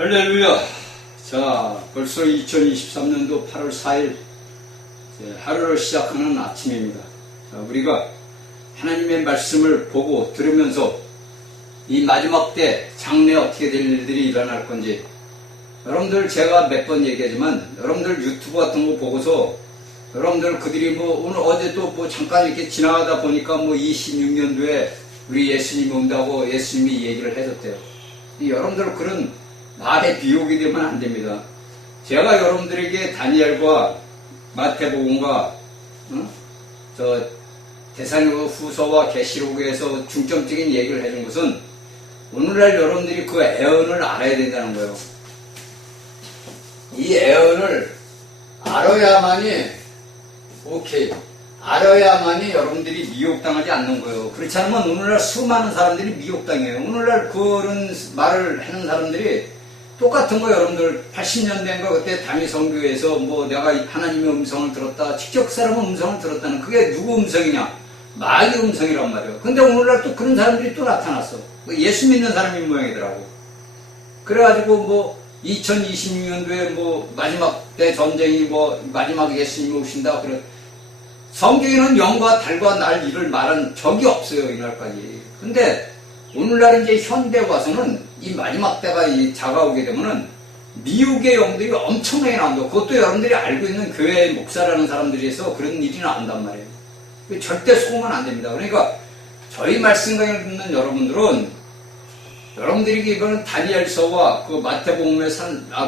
할렐루야. 자, 벌써 2023년도 8월 4일 하루를 시작하는 아침입니다. 자, 우리가 하나님의 말씀을 보고 들으면서 이 마지막 때 장래에 어떻게 될 일들이 일어날 건지, 여러분들 제가 몇 번 얘기하지만 여러분들 유튜브 같은 거 보고서 여러분들 그들이 오늘 어제도 잠깐 이렇게 지나가다 보니까 26년도에 우리 예수님이 온다고 예수님이 얘기를 해줬대요. 여러분들 그런 말에 비옥이 되면 안 됩니다. 제가 여러분들에게 다니엘과 마태복음과 데살로니가후서와 계시록에서 중점적인 얘기를 해준 것은 오늘날 여러분들이 그 애언을 알아야 된다는 거예요. 이 애언을 알아야만이 여러분들이 미혹당하지 않는 거예요. 그렇지 않으면 오늘날 수많은 사람들이 미혹당해요. 오늘날 그런 말을 하는 사람들이 똑같은 거. 여러분들 80년대인가 그때 담임선교에서 내가 하나님의 음성을 들었다, 직접 사람의 음성을 들었다는, 그게 누구 음성이냐? 마귀 음성이란 말이에요. 근데 오늘날 또 그런 사람들이 또 나타났어. 예수 믿는 사람인 모양이더라고. 그래가지고 2026년도에 마지막 때 전쟁이 마지막 예수님이 오신다 그래. 성경에는 영과 달과 날 일을 말한 적이 없어요, 이날까지. 근데 오늘날 이제 현대 와서는 이 마지막 때가 다가오게 되면은 미혹의 영들이 엄청나게 나온다. 그것도 여러분들이 알고 있는 교회의 목사라는 사람들에서 그런 일이 나온단 말이에요. 절대 속으면 안 됩니다. 그러니까 저희 말씀 강의를 듣는 여러분들은 여러분들에게 이거는 다니엘서와 그 마태복음의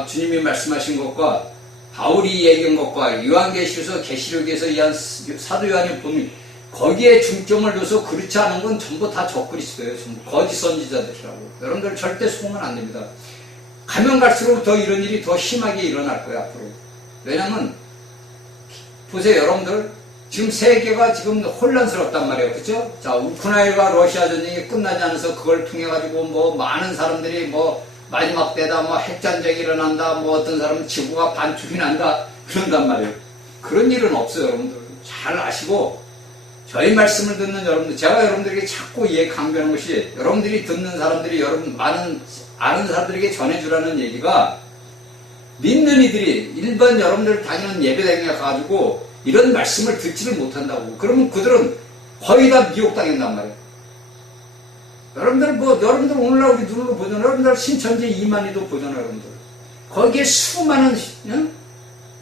주님이 말씀하신 것과 바울이 얘기한 것과 요한계시서 계시록에서 이한 사도 요한이 보면 거기에 중점을 둬서 그렇지 않은 건 전부 다 적그리스도예요. 전부 거짓 선지자들이라고. 여러분들 절대 속으면 안 됩니다. 가면 갈수록 더 이런 일이 더 심하게 일어날 거예요, 앞으로. 왜냐면 보세요, 여러분들. 지금 세계가 지금 혼란스럽단 말이에요. 그죠? 자, 우크라이나와 러시아 전쟁이 끝나지 않아서 그걸 통해가지고 많은 사람들이 마지막 때다, 핵전쟁이 일어난다, 어떤 사람은 지구가 반축이 난다, 그런단 말이에요. 그런 일은 없어요, 여러분들. 잘 아시고, 저희 말씀을 듣는 여러분들, 제가 여러분들에게 자꾸 강조하는 것이, 여러분들이 듣는 사람들이 아는 사람들에게 전해주라는 얘기가, 믿는 이들이 일반 여러분들 다니는 예배당에 가가지고 이런 말씀을 듣지를 못한다고. 그러면 그들은 거의 다 미혹당한단 말이에요. 여러분들 오늘날 우리 눈으로 보잖아요. 여러분들 신천지 이만희도 보잖아요, 여러분들. 거기에 수많은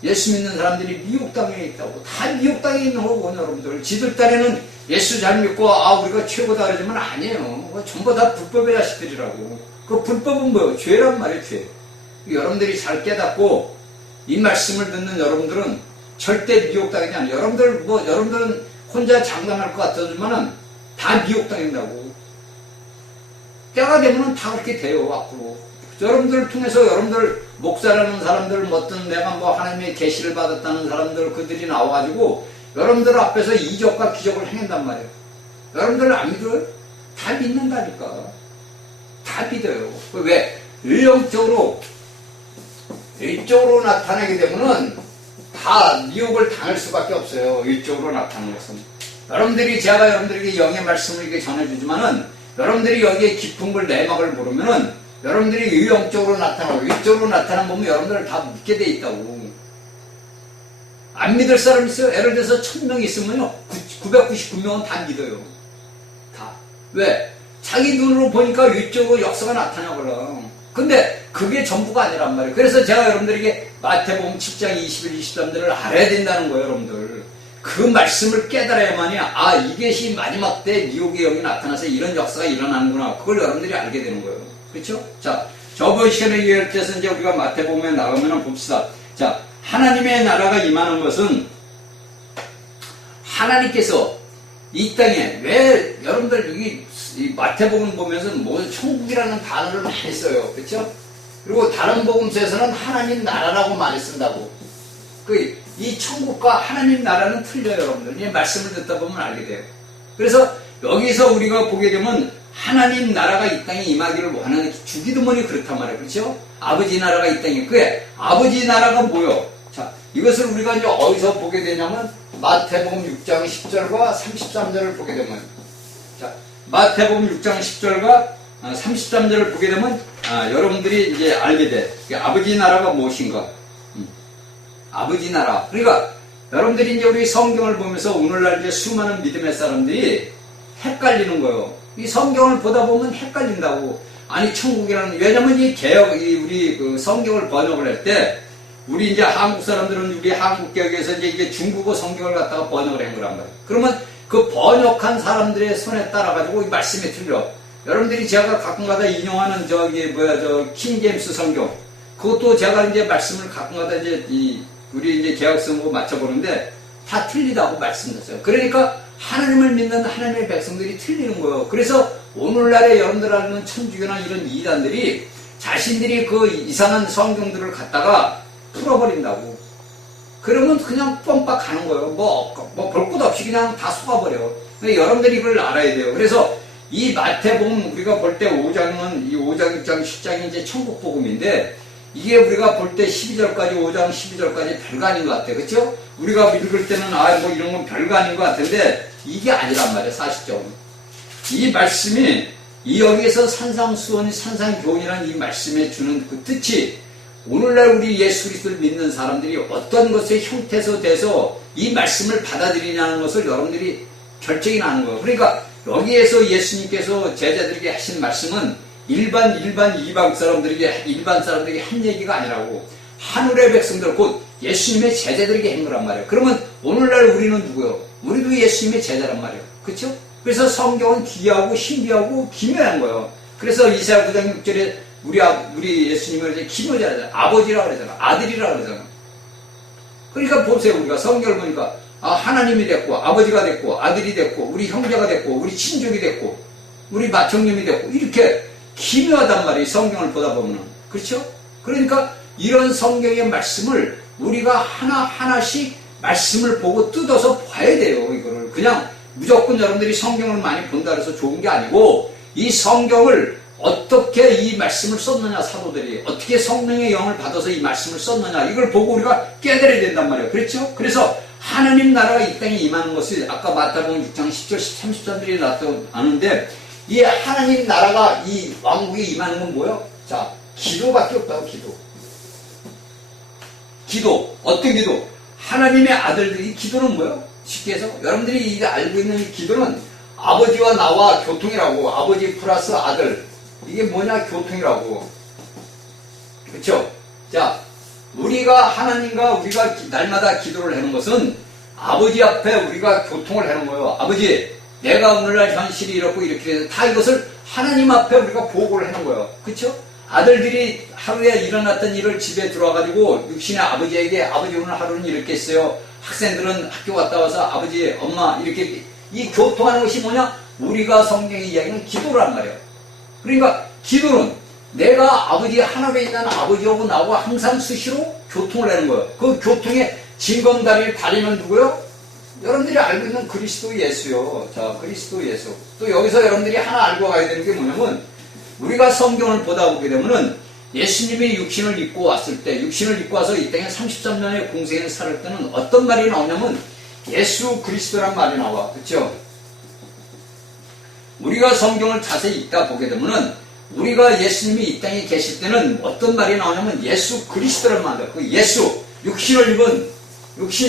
예수 믿는 사람들이 미혹당해 있다고. 다 미혹당해 있는 거고, 여러분들. 지들 딴에는 예수 잘 믿고 우리가 최고다 그러지만 아니에요. 전부 다 불법의 자식들이라고. 그 불법은 뭐예요? 죄란 말이에요, 죄. 여러분들이 잘 깨닫고 이 말씀을 듣는 여러분들은 절대 미혹당하지 않아요. 여러분들은 혼자 장담할 것 같지만은 다 미혹당한다고. 때가 되면은 다 그렇게 돼요, 앞으로. 여러분들을 통해서 여러분들 목사라는 사람들, 내가 하나님의 계시를 받았다는 사람들, 그들이 나와가지고 여러분들 앞에서 이적과 기적을 행한단 말이에요. 여러분들 안 믿어요? 다 믿는다니까. 다 믿어요. 왜? 일적으로 나타나게 되면은 다 미혹을 당할 수밖에 없어요. 일적으로 나타나는 것은. 제가 여러분들에게 영의 말씀을 이렇게 전해주지만은, 여러분들이 여기에 깊은 걸, 내막을 모르면은, 여러분들이 의형적으로 나타나고, 일적으로 나타나면 보면 여러분들을 다 믿게 돼 있다고. 안 믿을 사람 있어요? 예를 들어서 1000명 있으면요, 999명은 다 믿어요. 다. 왜? 자기 눈으로 보니까 일적으로 역사가 나타나거든. 근데 그게 전부가 아니란 말이에요. 그래서 제가 여러분들에게 마태복음 7장 21, 23절을 알아야 된다는 거예요, 여러분들. 그 말씀을 깨달아야만이, 이것이 마지막 때 미혹의 영이 나타나서 이런 역사가 일어나는구나. 그걸 여러분들이 알게 되는 거예요. 그렇죠? 자, 저번 시간에 얘기할 때서 이제 우리가 마태복음에 나가면 봅시다. 자, 하나님의 나라가 임하는 것은 하나님께서 이 땅에, 왜 여러분들 여기 이 마태복음 보면서 천국이라는 단어를 많이 써요. 그렇죠? 그리고 다른 복음서에서는 하나님 나라라고 많이 쓴다고. 이 천국과 하나님 나라는 틀려요, 여러분들. 이 말씀을 듣다 보면 알게 돼요. 그래서 여기서 우리가 보게 되면 하나님 나라가 이 땅에 임하기를 원하는, 주기도문이 그렇단 말이에요. 그렇죠? 아버지 나라가 이 땅에. 그게 아버지 나라가 뭐요? 자, 이것을 우리가 이제 어디서 보게 되냐면 마태복음 6장 10절과 33절을 보게 되면, 자, 마태복음 6장 10절과 33절을 보게 되면 여러분들이 이제 알게 돼. 아버지 나라가 무엇인가? 아버지 나라. 그러니까 여러분들이 이제 우리 성경을 보면서 오늘날 이제 수많은 믿음의 사람들이 헷갈리는 거예요. 이 성경을 보다 보면 헷갈린다고. 아니, 천국이라는, 왜냐면 이 개혁, 우리 그 성경을 번역을 할 때, 우리 이제 한국 사람들은 우리 한국 개혁에서 이제 이게 중국어 성경을 갖다가 번역을 한 거란 말이에요. 그러면 그 번역한 사람들의 손에 따라가지고 이 말씀이 틀려. 여러분들이 제가 가끔가다 인용하는 킹제임스 성경. 그것도 제가 이제 말씀을 가끔가다 이제 우리 이제 개혁성하고 맞춰보는데 다 틀리다고 말씀드렸어요. 그러니까 하나님을 믿는 하나님의 백성들이 틀리는 거예요. 그래서 오늘날에 여러분들 알는 천주교나 이런 이단들이 자신들이 그 이상한 성경들을 갖다가 풀어버린다고. 그러면 그냥 뻥빡 가는 거예요. 뭐 볼 것 없이 그냥 다 속아버려. 그러니까 여러분들이 이걸 알아야 돼요. 그래서 이 마태복음 우리가 볼 때 5장은 이 5장, 6장, 10장이 이제 천국복음인데 이게 우리가 볼 때 12절까지 5장 12절까지 별거 아닌 것 같아요. 그렇죠? 우리가 읽을 때는 뭐 이런 건 별거 아닌 것 같은데 이게 아니란 말이에요. 사실적으로. 이 말씀이 이 여기에서 산상수훈, 산상교훈이라는 이 말씀에 주는 그 뜻이 오늘날 우리 예수 그리스도를 믿는 사람들이 어떤 것의 형태에서 돼서 이 말씀을 받아들이냐는 것을 여러분들이 결정이 나는 거예요. 그러니까 여기에서 예수님께서 제자들에게 하신 말씀은 일반 이방 사람들에게, 일반 사람들에게 한 얘기가 아니라고 하늘의 백성들, 곧 예수님의 제자들에게 한 거란 말이에요. 그러면 오늘날 우리는 누구요? 우리도 예수님의 제자란 말이에요. 그렇죠? 그래서 성경은 귀하고 신비하고 기묘한 거예요. 그래서 이사야 9장 6절에 우리 예수님을 이제 기묘자잖아요. 아버지라고 그러잖아. 아들이라고 그러잖아. 그러니까 보세요. 우리가 성경을 보니까 하나님이 됐고 아버지가 됐고 아들이 됐고 우리 형제가 됐고 우리 친족이 됐고 우리 맏형님이 됐고 이렇게 기묘하단 말이에요. 성경을 보다 보면. 그렇죠? 그러니까 이런 성경의 말씀을 우리가 하나하나씩 말씀을 보고 뜯어서 봐야 돼요. 이거를 그냥 무조건 여러분들이 성경을 많이 본다 해서 좋은 게 아니고 이 성경을 어떻게 이 말씀을 썼느냐, 사도들이 어떻게 성령의 영을 받아서 이 말씀을 썼느냐, 이걸 보고 우리가 깨달아야 된단 말이에요. 그렇죠? 그래서 하나님 나라가 이 땅에 임하는 것을 아까 마태복음 6장 10절 13절이 나타나는데 이 하나님 나라가 이 왕국에 임하는 건 뭐예요? 자, 기도밖에 없다고. 기도. 어떤 기도? 하나님의 아들들이. 기도는 뭐예요? 쉽게 해서 여러분들이 알고 있는 이 기도는 아버지와 나와 교통이라고. 아버지 플러스 아들. 이게 뭐냐? 교통이라고. 그렇죠? 자, 우리가 하나님과 우리가 날마다 기도를 하는 것은 아버지 앞에 우리가 교통을 하는 거예요. 아버지, 내가 오늘날 현실이 이렇고 이렇게 해서 다 이것을 하나님 앞에 우리가 보고를 하는 거예요. 그렇죠? 아들들이 하루에 일어났던 일을 집에 들어와가지고 육신의 아버지에게 아버지 오늘 하루는 이렇게 했어요. 학생들은 학교 갔다 와서 아버지, 엄마 이렇게 이 교통하는 것이 뭐냐? 우리가 성경의 이야기는 기도란 말이에요. 그러니까 기도는 내가 아버지 하늘에 있는 아버지하고 나하고 항상 수시로 교통을 하는 거예요. 그 교통의 징검다리를 다리는 누구요? 여러분들이 알고 있는 그리스도 예수요. 자, 그리스도 예수. 또 여기서 여러분들이 하나 알고 가야 되는 게 뭐냐면 우리가 성경을 보다 보게 되면은 예수님이 육신을 입고 왔을 때, 육신을 입고 와서 이 땅에 33년의 공생을 살을 때는 어떤 말이 나오냐면 예수 그리스도란 말이 나와. 그렇죠? 우리가 성경을 자세히 읽다 보게 되면은 우리가 예수님이 이 땅에 계실 때는 어떤 말이 나오냐면 예수 그리스도란 말이에요. 그 예수, 육신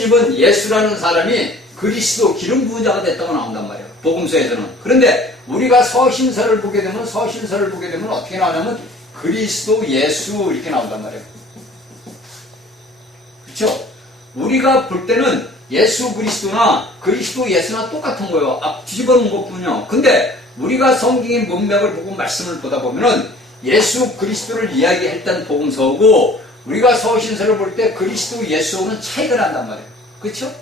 입은 예수라는 사람이 그리스도 기름 부은 자가 됐다고 나온단 말이에요. 복음서에서는. 그런데 우리가 서신서를 보게 되면 어떻게 나오냐면 그리스도 예수 이렇게 나온단 말이에요. 그렇죠? 우리가 볼 때는 예수 그리스도나 그리스도 예수나 똑같은 거예요. 뒤집어 놓은 것뿐이요. 근데 우리가 성경의 문맥을 보고 말씀을 보다 보면은 예수 그리스도를 이야기했던 복음서고 우리가 서신서를 볼 때 그리스도 예수하고는 차이가 난단 말이에요. 그렇죠?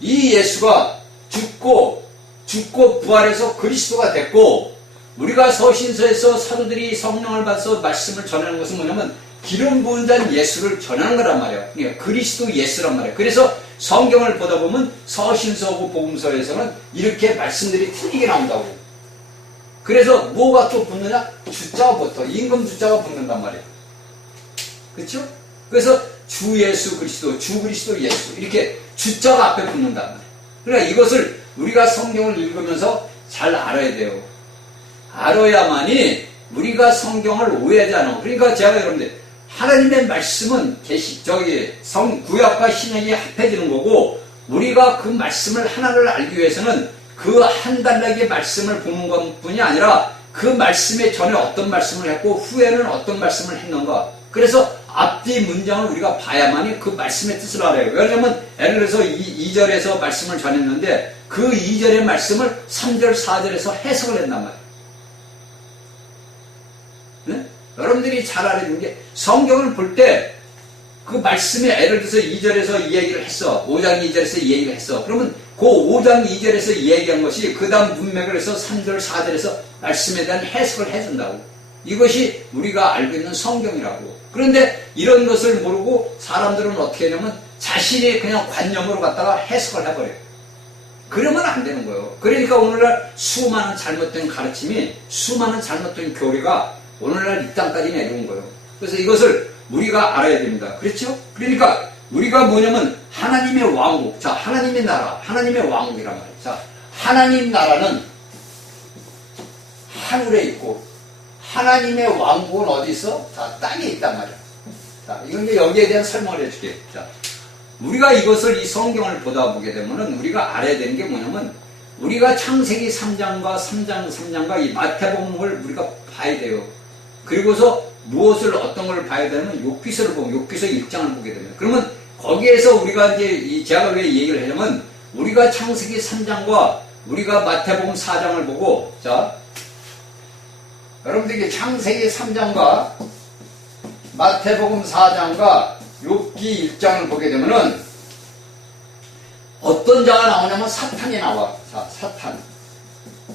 이 예수가 죽고 부활해서 그리스도가 됐고 우리가 서신서에서 사도들이 성령을 받아서 말씀을 전하는 것은 뭐냐면 기름 부은 자 예수를 전하는 거란 말이에요. 그러니까 그리스도 예수란 말이에요. 그래서 성경을 보다 보면 서신서하고 복음서에서는 이렇게 말씀들이 틀리게 나온다고. 그래서 뭐가 또 붙느냐? 주자가 붙어. 임금 주자가 붙는단 말이에요. 그렇죠? 그래서 주 예수 그리스도, 주 그리스도 예수 이렇게 주자가 앞에 붙는단 말이에요. 그러니까 이것을 우리가 성경을 읽으면서 잘 알아야 돼요. 알아야만이 우리가 성경을 오해하지 않아. 그러니까 제가 여러분들 하나님의 말씀은 구약과 신약이 합해지는 거고 우리가 그 말씀을 하나를 알기 위해서는 그 한 단락의 말씀을 보는 것뿐이 아니라 그 말씀에 전에 어떤 말씀을 했고 후에는 어떤 말씀을 했는가. 그래서 앞뒤 문장을 우리가 봐야만이 그 말씀의 뜻을 알아요. 왜냐하면 예를 들어서 2절에서 말씀을 전했는데 그 2절의 말씀을 3절, 4절에서 해석을 했단 말이에요. 네? 여러분들이 잘 알아야 되는 게 성경을 볼 때 그 말씀에 예를 들어서 2절에서 이 얘기를 했어. 5장 2절에서 이 얘기를 했어. 그러면 그 5장 2절에서 이 얘기한 것이 그 다음 문맥을 해서 3절, 4절에서 말씀에 대한 해석을 해준다고. 이것이 우리가 알고 있는 성경이라고. 그런데 이런 것을 모르고 사람들은 어떻게 하냐면 자신이 그냥 관념으로 갖다가 해석을 해버려요. 그러면 안 되는 거예요. 그러니까 오늘날 수많은 잘못된 가르침이, 수많은 잘못된 교리가 오늘날 이 땅까지 내려온 거예요. 그래서 이것을 우리가 알아야 됩니다. 그렇죠? 그러니까 우리가 뭐냐면 하나님의 왕국, 자, 하나님의 나라, 하나님의 왕국이란 말이에요. 자, 하나님 나라는 하늘에 있고 하나님의 왕국은 어디 있어? 자, 땅에 있단 말이야. 자, 이건 이제 여기에 대한 설명을 해줄게. 자, 우리가 이것을 이 성경을 보다 보게 되면은 우리가 알아야 되는 게 뭐냐면 우리가 창세기 3장과 3장과 이 마태복음을 우리가 봐야 돼요. 그리고서 무엇을 어떤 걸 봐야 되냐면 욥기서를 보면 욥기서 1장을 보게 됩니다. 그러면 거기에서 우리가 이제 제가 왜 얘기를 하냐면 우리가 창세기 3장과 우리가 마태복음 4장을 보고 자 여러분들에게 창세기 3장과 마태복음 4장과 욥기 1장을 보게 되면은 어떤 자가 나오냐면 사탄이 나와. 자, 사탄.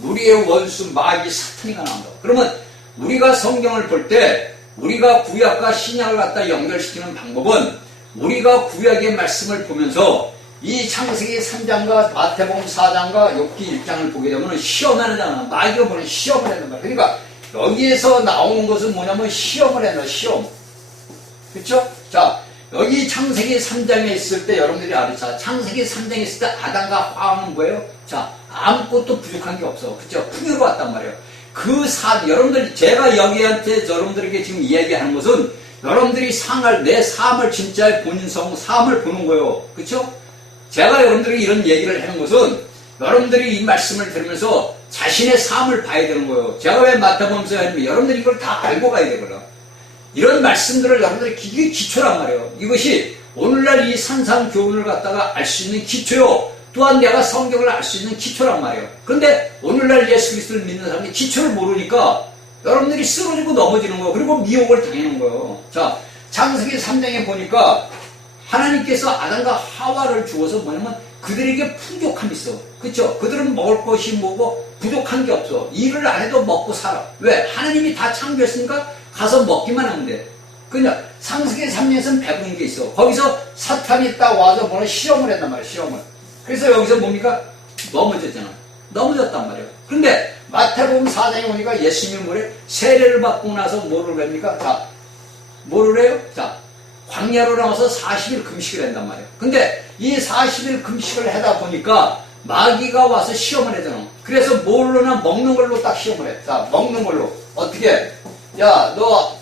우리의 원수 마귀 사탄이가 나온다. 그러면 우리가 성경을 볼 때 우리가 구약과 신약을 갖다 연결시키는 방법은 우리가 구약의 말씀을 보면서 이 창세기 3장과 마태복음 4장과 욥기 1장을 보게 되면 시험하는 자는 마귀가 보는 시험을 하는 거야. 그러니까 여기에서 나오는 것은 뭐냐면 시험을 한다. 시험. 그렇죠? 자, 여기 창세기 3장에 있을 때 여러분들이 알죠? 창세기 3장에 있을 때 아담과 하와는 뭐예요? 자, 아무것도 부족한 게 없어. 그렇죠? 풍요로웠단 말이에요. 여러분들, 제가 여기한테 여러분들에게 지금 이야기하는 것은 여러분들이 내 삶을 진짜의 본인성, 삶을 보는 거예요. 그쵸? 제가 여러분들에게 이런 얘기를 하는 것은 여러분들이 이 말씀을 들으면서 자신의 삶을 봐야 되는 거예요. 제가 왜 마태복음서에 하냐면 여러분들이 이걸 다 알고 가야 되거든. 이런 말씀들을 여러분들이 이게 기초란 말이에요. 이것이 오늘날 이 산상교훈을 갖다가 알 수 있는 기초요. 또한 내가 성경을 알 수 있는 기초란 말이에요. 그런데 오늘날 예수 그리스도를 믿는 사람이 기초를 모르니까 여러분들이 쓰러지고 넘어지는 거예요. 그리고 미혹을 당하는 거예요. 자, 창세기 3장에 보니까 하나님께서 아담과 하와를 주어서 뭐냐면 그들에게 풍족함이 있어. 그쵸? 그들은 먹을 것이 뭐고 부족한 게 없어. 일을 안 해도 먹고 살아. 왜? 하나님이 다 창조했으니까 가서 먹기만 하면 돼. 그냥 창세기 3장에서는 배부른 게 있어. 거기서 사탄이 딱 와서 뭐는 시험을 했단 말이야. 시험을. 그래서 여기서 뭡니까? 넘어졌잖아. 넘어졌단 말이에요. 그런데 마태복음 4장에 보니까 예수님이 뭐래? 세례를 받고 나서 뭐를 합니까? 자, 뭐를 해요? 자, 광야로 나와서 40일 금식을 한단 말이에요. 근데 이 40일 금식을 하다 보니까 마귀가 와서 시험을 하잖아. 그래서 뭘로나 먹는 걸로 딱 시험을 해. 자, 먹는 걸로. 어떻게? 야, 너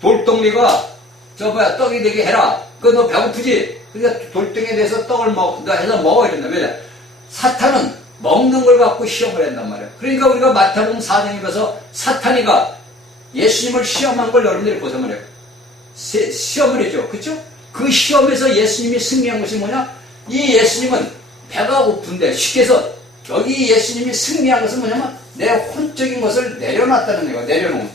돌덩이가 떡이 되게 해라. 너 배고프지? 그러니까 돌덩이에 대해서 떡을 해서 먹어야 된다. 왜냐? 사탄은 먹는 걸 갖고 시험을 한단 말이에요. 그러니까 우리가 마태복음 4장에 가서 사탄이가 예수님을 시험한 걸 여러분들이 보자면 해요. 시험을 해줘. 그쵸? 그 시험에서 예수님이 승리한 것이 뭐냐? 이 예수님은 배가 고픈데 쉽게 해서 여기 예수님이 승리한 것은 뭐냐면 내 혼적인 것을 내려놨다는 거예요. 내려놓은.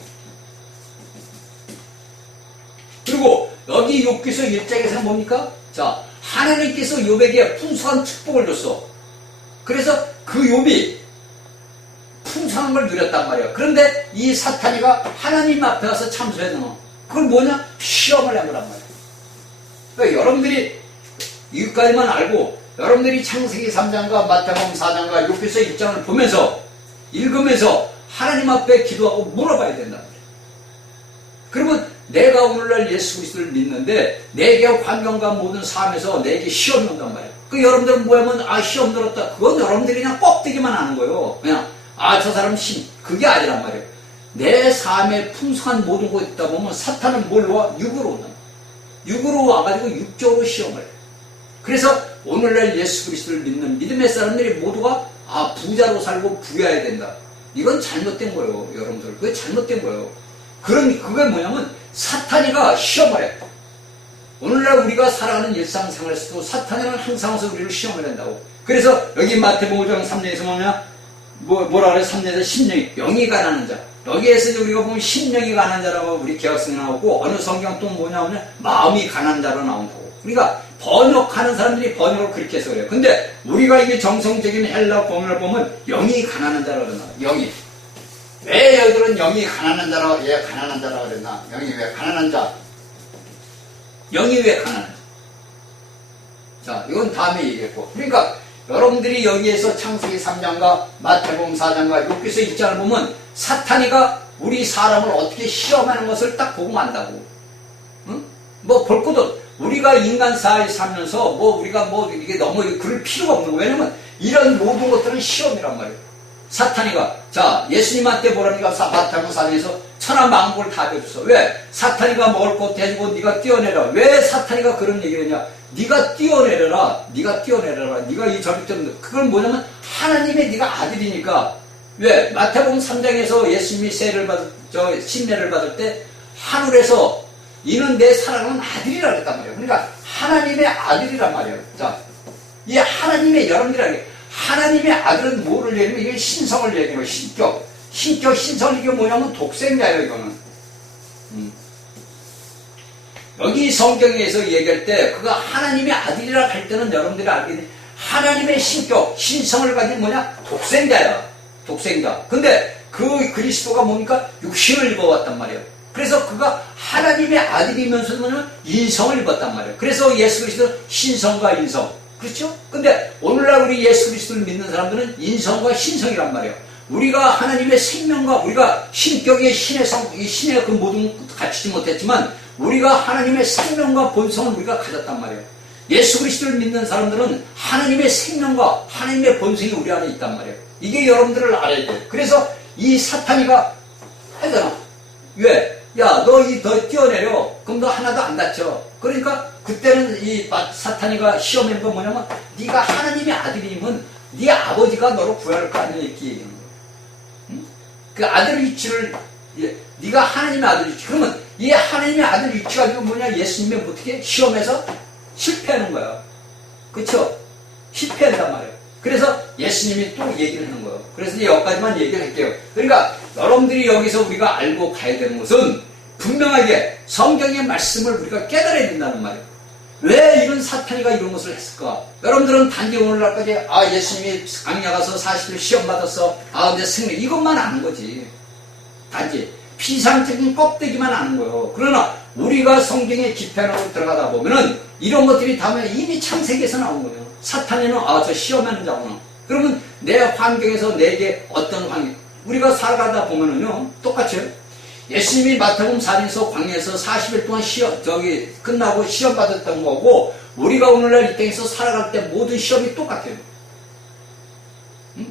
그리고 여기 욥기서 1장에서는 뭡니까? 자, 하나님께서 욥에게 풍성한 축복을 줬어. 그래서 그 욥이 풍성한 걸 누렸단 말이에요. 그런데 이 사탄이가 하나님 앞에 가서 참소했잖아. 그건 뭐냐? 시험을 해보란 말이에요. 그러니까 여러분들이 이것까지만 알고 여러분들이 창세기 3장과 마태복음 4장과 욥기서 1장을 보면서 읽으면서 하나님 앞에 기도하고 물어봐야 된단 말이에요. 그러면 내가 오늘날 예수 그리스도를 믿는데 내게 환경과 모든 삶에서 내게 시험이 온단 말이에요. 그 여러분들은 뭐하면 시험 들었다. 그건 여러분들이 그냥 껍데기만 하는 거예요. 그냥 저 사람 그게 아니란 말이에요. 내 삶에 풍성한 모든 것이 있다 보면 사탄은 뭘로 와? 육으로 온다. 육으로 와가지고 육적으로 시험을 해. 그래서 오늘날 예수 그리스도를 믿는 믿음의 사람들이 모두가 부자로 살고 부여해야 된다. 이건 잘못된 거예요, 여러분들. 그게 잘못된 거예요. 그게 뭐냐면 사탄이가 시험을 해. 오늘날 우리가 살아가는 일상생활에서도 사탄은 항상 와서 우리를 시험을 한다고. 그래서 여기 마태복음 5장 3장에서 뭐라 그래? 3장에서 심령이 영이 가난한 자. 여기에서 우리가 보면 심령이 가난한 자라고 우리 개혁성이 나오고 어느 성경 또 뭐냐면 마음이 가난한 자로 나온다고. 우리가 번역하는 사람들이 번역을 그렇게 해서 그래요. 근데 우리가 이게 정성적인 헬라 번역을 보면 영이 가난한 자라고 그러나. 영이. 왜 여기들은 영이 가난한 자라고 그랬나? 영이 왜 가난한 자? 영이 왜 가난한 자? 자, 이건 다음에 얘기했고. 그러니까 여러분들이 여기에서 창세기 3장과 마태복음 4장과 욥기서 2장을 보면 사탄이가 우리 사람을 어떻게 시험하는 것을 딱 보고 안다고. 응? 뭐 볼 것도 우리가 인간 사회에 살면서 우리가 이게 너무 그럴 필요가 없는 거예요. 왜냐면 이런 모든 것들은 시험이란 말이에요. 사탄이가 자 예수님한테 뭐랍니까? 마태복음 4장에서 천하 만국을 다 줘줬어. 왜? 사탄이가 먹을 것 대주고 네가 뛰어내라. 왜 사탄이가 그런 얘기를 했냐? 네가 뛰어내려라. 네가 이 절대적인 그걸 뭐냐면 하나님의 네가 아들이니까. 왜? 마태복음 3장에서 예수님이 침례를 받을 때 하늘에서 이는 내 사랑하는 아들이라 그랬단 말이에요. 그러니까 하나님의 아들이란 말이에요. 자, 이 하나님의 여러분들에게 하나님의 아들은 뭐를 얘기하면 이게 신성을 얘기해요. 신성 이게 뭐냐면 독생자예요. 이거는. 여기 성경에서 얘기할 때 그가 하나님의 아들이라 할 때는 여러분들이 알겠네. 하나님의 신성을 가진 뭐냐? 독생자. 근데 그 그리스도가 뭡니까? 육신을 입어왔단 말이에요. 그래서 그가 하나님의 아들이면서도 뭐냐면 인성을 입었단 말이에요. 그래서 예수 그리스도는 신성과 인성. 그렇죠? 근데 오늘날 우리 예수 그리스도를 믿는 사람들은 인성과 신성이란 말이에요. 우리가 하나님의 생명과 우리가 신격의 신의 그 모든 갖추지 못했지만 우리가 하나님의 생명과 본성을 우리가 가졌단 말이에요. 예수 그리스도를 믿는 사람들은 하나님의 생명과 하나님의 본성이 우리 안에 있단 말이에요. 이게 여러분들을 알아야 돼요. 그래서 이 사탄이가 하잖아. 왜? 야, 너 뛰어내려. 그럼 너 하나도 안 다쳐. 그러니까 그때는 이 사탄이가 시험하는 건 뭐냐면 네가 하나님의 아들이면 네 아버지가 너를 구할 거 아니야 이렇게 얘기하는 거야. 응? 그 아들 위치를 네가 하나님의 아들 위치. 그러면 이 하나님의 아들 위치 가지고 뭐냐 예수님이 어떻게 시험해서 실패하는 거야. 그렇죠? 실패한단 말이에요. 그래서 예수님이 또 얘기를 하는 거예요. 그래서 이제 여기까지만 얘기를 할게요. 그러니까 여러분들이 여기서 우리가 알고 가야 되는 것은 분명하게 성경의 말씀을 우리가 깨달아야 된다는 말이에요. 왜 이런 사탄이가 이런 것을 했을까? 여러분들은 단지 오늘날까지 예수님이 강야 가서 40일 시험 받았어. 근데 승리 이것만 아는 거지. 단지 피상적인 껍데기만 아는 거예요. 그러나 우리가 성경의 깊이로 들어가다 보면은 이런 것들이 다음에 이미 창세기에서 나온 거예요. 사탄이는 저 시험하는 자구나. 그러면 내 환경에서 내게 어떤 환경 우리가 살아가다 보면은요 똑같죠. 예수님이 마태복음 4장에서 광야에서 40일 동안 끝나고 시험 받았던 거고 우리가 오늘날 이 땅에서 살아갈 때 모든 시험이 똑같아요.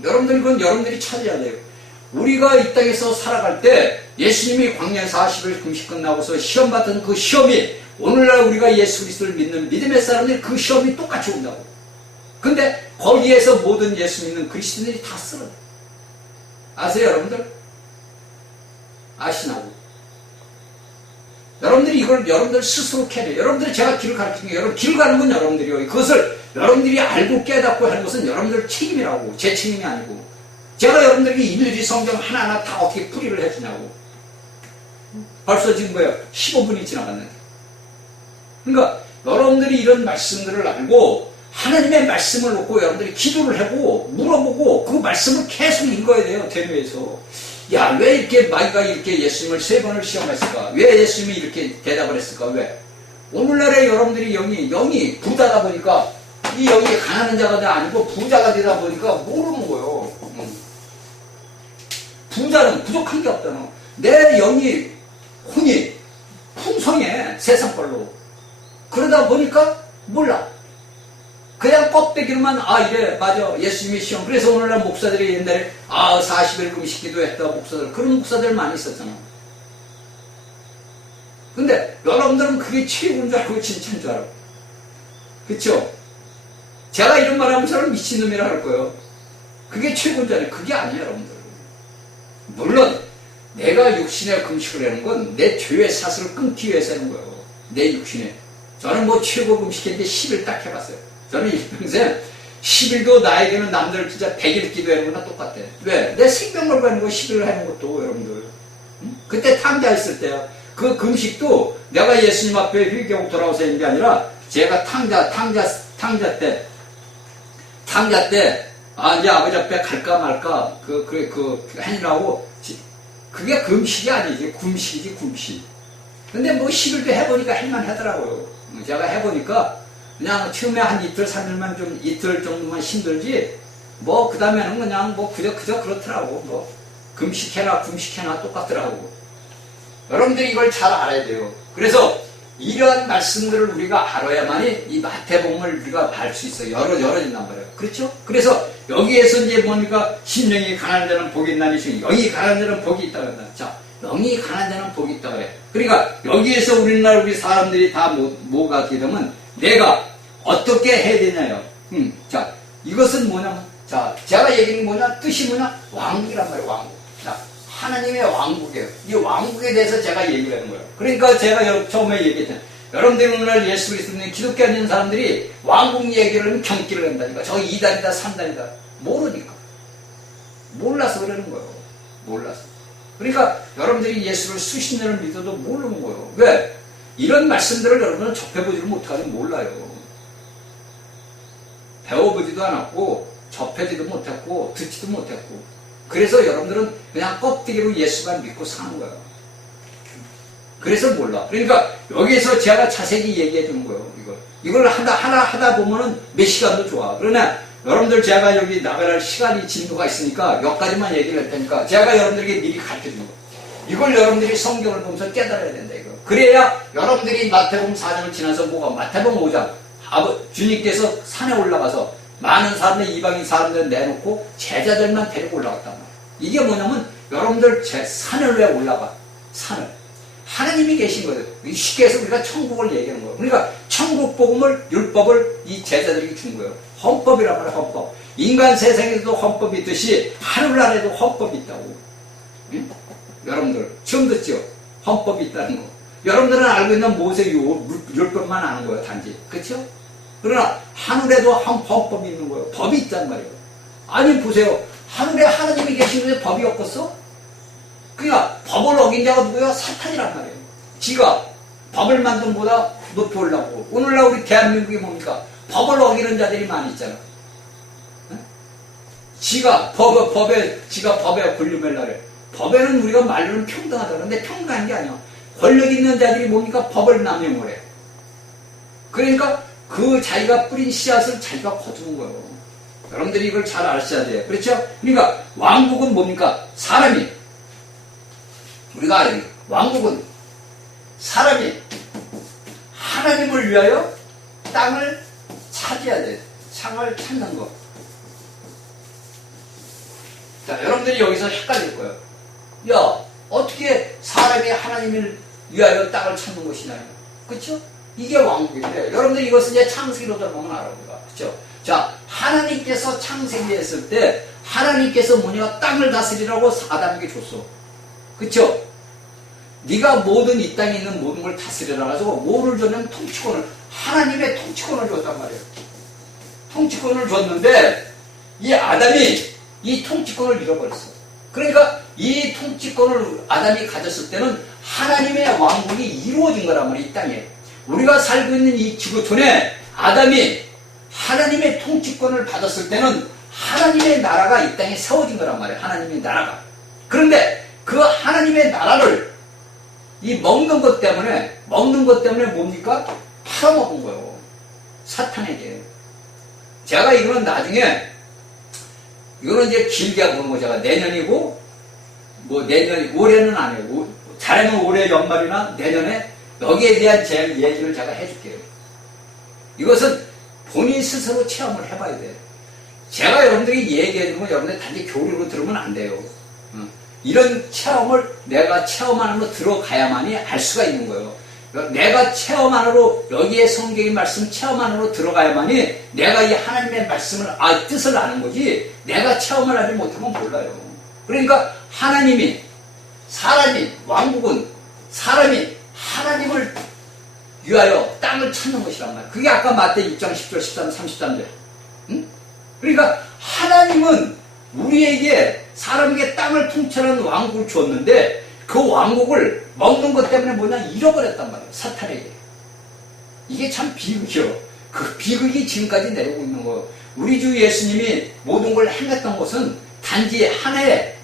여러분들 이건 여러분들이 찾아야 돼요. 우리가 이 땅에서 살아갈 때 예수님이 광야에 40일 금식 끝나고서 시험 받던 그 시험이 오늘날 우리가 예수 그리스도를 믿는 믿음의 사람들이 그 시험이 똑같이 온다고. 근데 거기에서 모든 예수 믿는 그리스도인들이 다 쓰러져. 아세요 여러분들? 아시나고? 여러분들이 이걸 여러분들 스스로 캐내요. 여러분들이 제가 길을 가르치는 게 여러분 길 가는 건 여러분들이요. 그것을 여러분들이 알고 깨닫고 하는 것은 여러분들 책임이라고. 제 책임이 아니고. 제가 여러분들에게 일일이 성경 하나하나 다 어떻게 풀이를 해주냐고. 벌써 지금 뭐예요? 15분이 지나갔는데. 그러니까 여러분들이 이런 말씀들을 알고 하나님의 말씀을 놓고 여러분들이 기도를 하고 물어보고 그 말씀을 계속 읽어야 돼요. 대뇌에서. 야, 왜 이렇게 마귀가 이렇게 예수님을 3번을 시험했을까? 왜 예수님이 이렇게 대답을 했을까? 왜? 오늘날에 여러분들이 영이 부자다 보니까 이 영이 가난한 자가 아니고 부자가 되다 보니까 모르는 거예요. 부자는 부족한 게 없잖아. 내 영이 혼이 풍성해 세상 걸로. 그러다 보니까 몰라. 그냥 껍데기로만, 이래, 맞아. 예수님이 시험. 그래서 오늘날 목사들이 옛날에, 40일 금식 기도했다, 목사들. 그런 목사들 많이 있었잖아. 근데 여러분들은 그게 최고인 줄 알고 진짜인 줄 알아. 그쵸? 제가 이런 말 하면 저는 미친놈이라 할 거예요. 그게 최고인 줄 알아요. 그게 아니에요, 여러분들. 물론, 내가 육신에 금식을 하는 건 내 죄의 사슬을 끊기 위해서 하는 거예요. 내 육신에. 저는 뭐 최고 금식했는데 10일 딱 해봤어요. 저는 일평생 10일도 나에게는 남들 진짜 100일 기도하는 거나 똑같아. 왜? 내 생명을 가는 거 10일 하는 것도 여러분들. 응? 그때 탕자했을 때요. 그 금식도 내가 예수님 앞에 회개하고 돌아와서 하는 게 아니라 제가 탕자 때 이제 아버지 앞에 갈까 말까 하느라고 그게 금식이 아니지. 굶식이지, 굶식. 근데 뭐 10일도 해보니까 할만 하더라고요. 제가 해보니까 그냥 처음에 한 이틀, 3일만 좀 이틀 정도만 힘들지 뭐 그 다음에는 그냥 뭐 그저 그렇더라고. 뭐 금식해나 굶식해나 똑같더라고. 여러분들이 이걸 잘 알아야 돼요. 그래서 이러한 말씀들을 우리가 알아야만이 이 마태복음을 우리가 알 수 있어요. 열어진단 말이에요. 그렇죠? 그래서 여기에서 이제 뭡니까? 심령이 가난한 자는 복이 있나니 영이 가난한 자는 복이 있다 그런다. 자, 영이 가난한 자는 복이 있다 그래. 그러니까 여기에서 우리 사람들이 다 뭐가 되면 내가 어떻게 해야 되냐요. 자, 이것은 뭐냐면, 자, 제가 얘기하는 뭐냐? 뜻이 뭐냐? 왕국이란 말이에요. 왕국. 자, 하나님의 왕국이에요. 이 왕국에 대해서 제가 얘기를 하는 거예요. 그러니까 제가 처음에 얘기했잖아요. 여러분들이 오늘날 예수 그리스도는 기독교 있는 사람들이 왕국 얘기를 하면 경기를 한다니까. 저 2단이다, 3단이다. 모르니까. 몰라서 그러는 거예요. 몰라서. 그러니까 여러분들이 예수를 수십 년을 믿어도 모르는 거예요. 왜? 이런 말씀들을 여러분은 접해보지를 못하고 몰라요. 배워보지도 않았고, 접하지도 못했고, 듣지도 못했고. 그래서 여러분들은 그냥 껍데기로 예수만 믿고 사는 거예요. 그래서 몰라. 그러니까 여기에서 제가 자세히 얘기해 주는 거예요. 이걸 하나 하다 보면은 몇 시간도 좋아. 그러나 여러분들 제가 여기 나갈 시간이 진도가 있으니까 몇 가지만 얘기를 할 테니까 제가 여러분들에게 미리 가르쳐 주는 거예요. 이걸 여러분들이 성경을 보면서 깨달아야 된다, 이거. 그래야 여러분들이 마태복음 4장을 지나서 마태복음 5장, 주님께서 산에 올라가서 많은 사람들, 이방인 사람들 내놓고 제자들만 데리고 올라갔단 말이에요. 이게 뭐냐면 여러분들 산을 왜 올라가? 산을. 하나님이 계신 거예요. 쉽게 해서 우리가 천국을 얘기하는 거예요. 그러니까 천국 복음을, 율법을 이 제자들에게 준 거예요. 헌법이란 말이에요, 헌법. 인간 세상에도 헌법이 있듯이 하늘나라에도 헌법이 있다고. 응? 여러분들 처음 듣죠? 헌법이 있다는 거. 여러분들은 알고 있는 모세 율법만 아는 거예요, 단지. 그렇죠? 그러나 하늘에도 헌법이 있는 거예요. 법이 있단 말이에요. 아니 보세요. 하늘에 하나님이 계시는데 법이 없겠어? 그러니까 법을 어긴 자가 누구야? 사탄이란 말이에요. 지가 법을 만든 보다 높이 올라오고. 오늘날 우리 대한민국이 뭡니까? 법을 어기는 자들이 많이 있잖아. 응? 지가 법에 권리멜라래. 법에는 우리가 말로는 평등하다. 그런데 평등한 게 아니야. 권력 있는 자들이 뭡니까? 법을 남용을 해. 그러니까 그 자기가 뿌린 씨앗을 자기가 거두는 거예요. 여러분들이 이걸 잘 아셔야 돼요. 그렇죠? 그러니까 왕국은 뭡니까? 사람이, 우리가 알아요. 왕국은 사람이 하나님을 위하여 땅을 차지해야 돼. 창을 찾는 거. 자, 여러분들이 여기서 헷갈릴 거예요. 야, 어떻게 사람이 하나님을 위하여 땅을 찾는 것이냐. 그렇죠? 이게 왕국인데, 여러분들이 이것은 이제 창세기로 들어보면 알아요. 그렇죠? 자, 하나님께서 창세기했을 때, 하나님께서 뭐냐, 땅을 다스리라고 아담에게 줬어. 그렇죠? 네가 모든 이 땅에 있는 모든 걸 다스리라 가지고 뭐를 줬냐면 통치권을, 하나님의 통치권을 줬단 말이에요. 통치권을 줬는데 이 아담이 이 통치권을 잃어버렸어. 그러니까 이 통치권을 아담이 가졌을 때는 하나님의 왕국이 이루어진 거란 말이에요. 이 땅에. 우리가 살고 있는 이 지구촌에 아담이 하나님의 통치권을 받았을 때는 하나님의 나라가 이 땅에 세워진 거란 말이에요. 하나님의 나라가. 그런데 그 하나님의 나라를 이 먹는 것 때문에 뭡니까? 팔아먹은 거예요. 사탄에게. 제가 이거는 나중에, 이거는 이제 길게 보는 거 제가 내년이고, 올해는 안 해요. 잘하면 올해 연말이나 내년에 여기에 대한 제 얘기를 제가 해줄게요. 이것은 본인 스스로 체험을 해봐야 돼요. 제가 여러분들이 얘기해주면 여러분들 단지 교리로 들으면 안 돼요. 이런 체험을 내가 체험 안으로 들어가야만이 알 수가 있는 거예요. 내가 체험 안으로, 여기에 성경의 말씀 체험 안으로 들어가야만이 내가 이 하나님의 말씀을, 뜻을 아는 거지, 내가 체험을 하지 못하면 몰라요. 그러니까 하나님이, 사람이, 왕국은 사람이 하나님을 위하여 땅을 찾는 것이란 말이에요. 그게 아까 마태 6장 10절, 13, 33절. 그러니까 하나님은 우리에게, 사람에게 땅을 통찰하는 왕국을 줬는데 그 왕국을 먹는 것 때문에 뭐냐, 잃어버렸단 말이에요. 사탄에게. 이게 참 비극이요. 그 비극이 지금까지 내려오고 있는 거예요. 우리 주 예수님이 모든 걸 행했던 것은 단지 하나에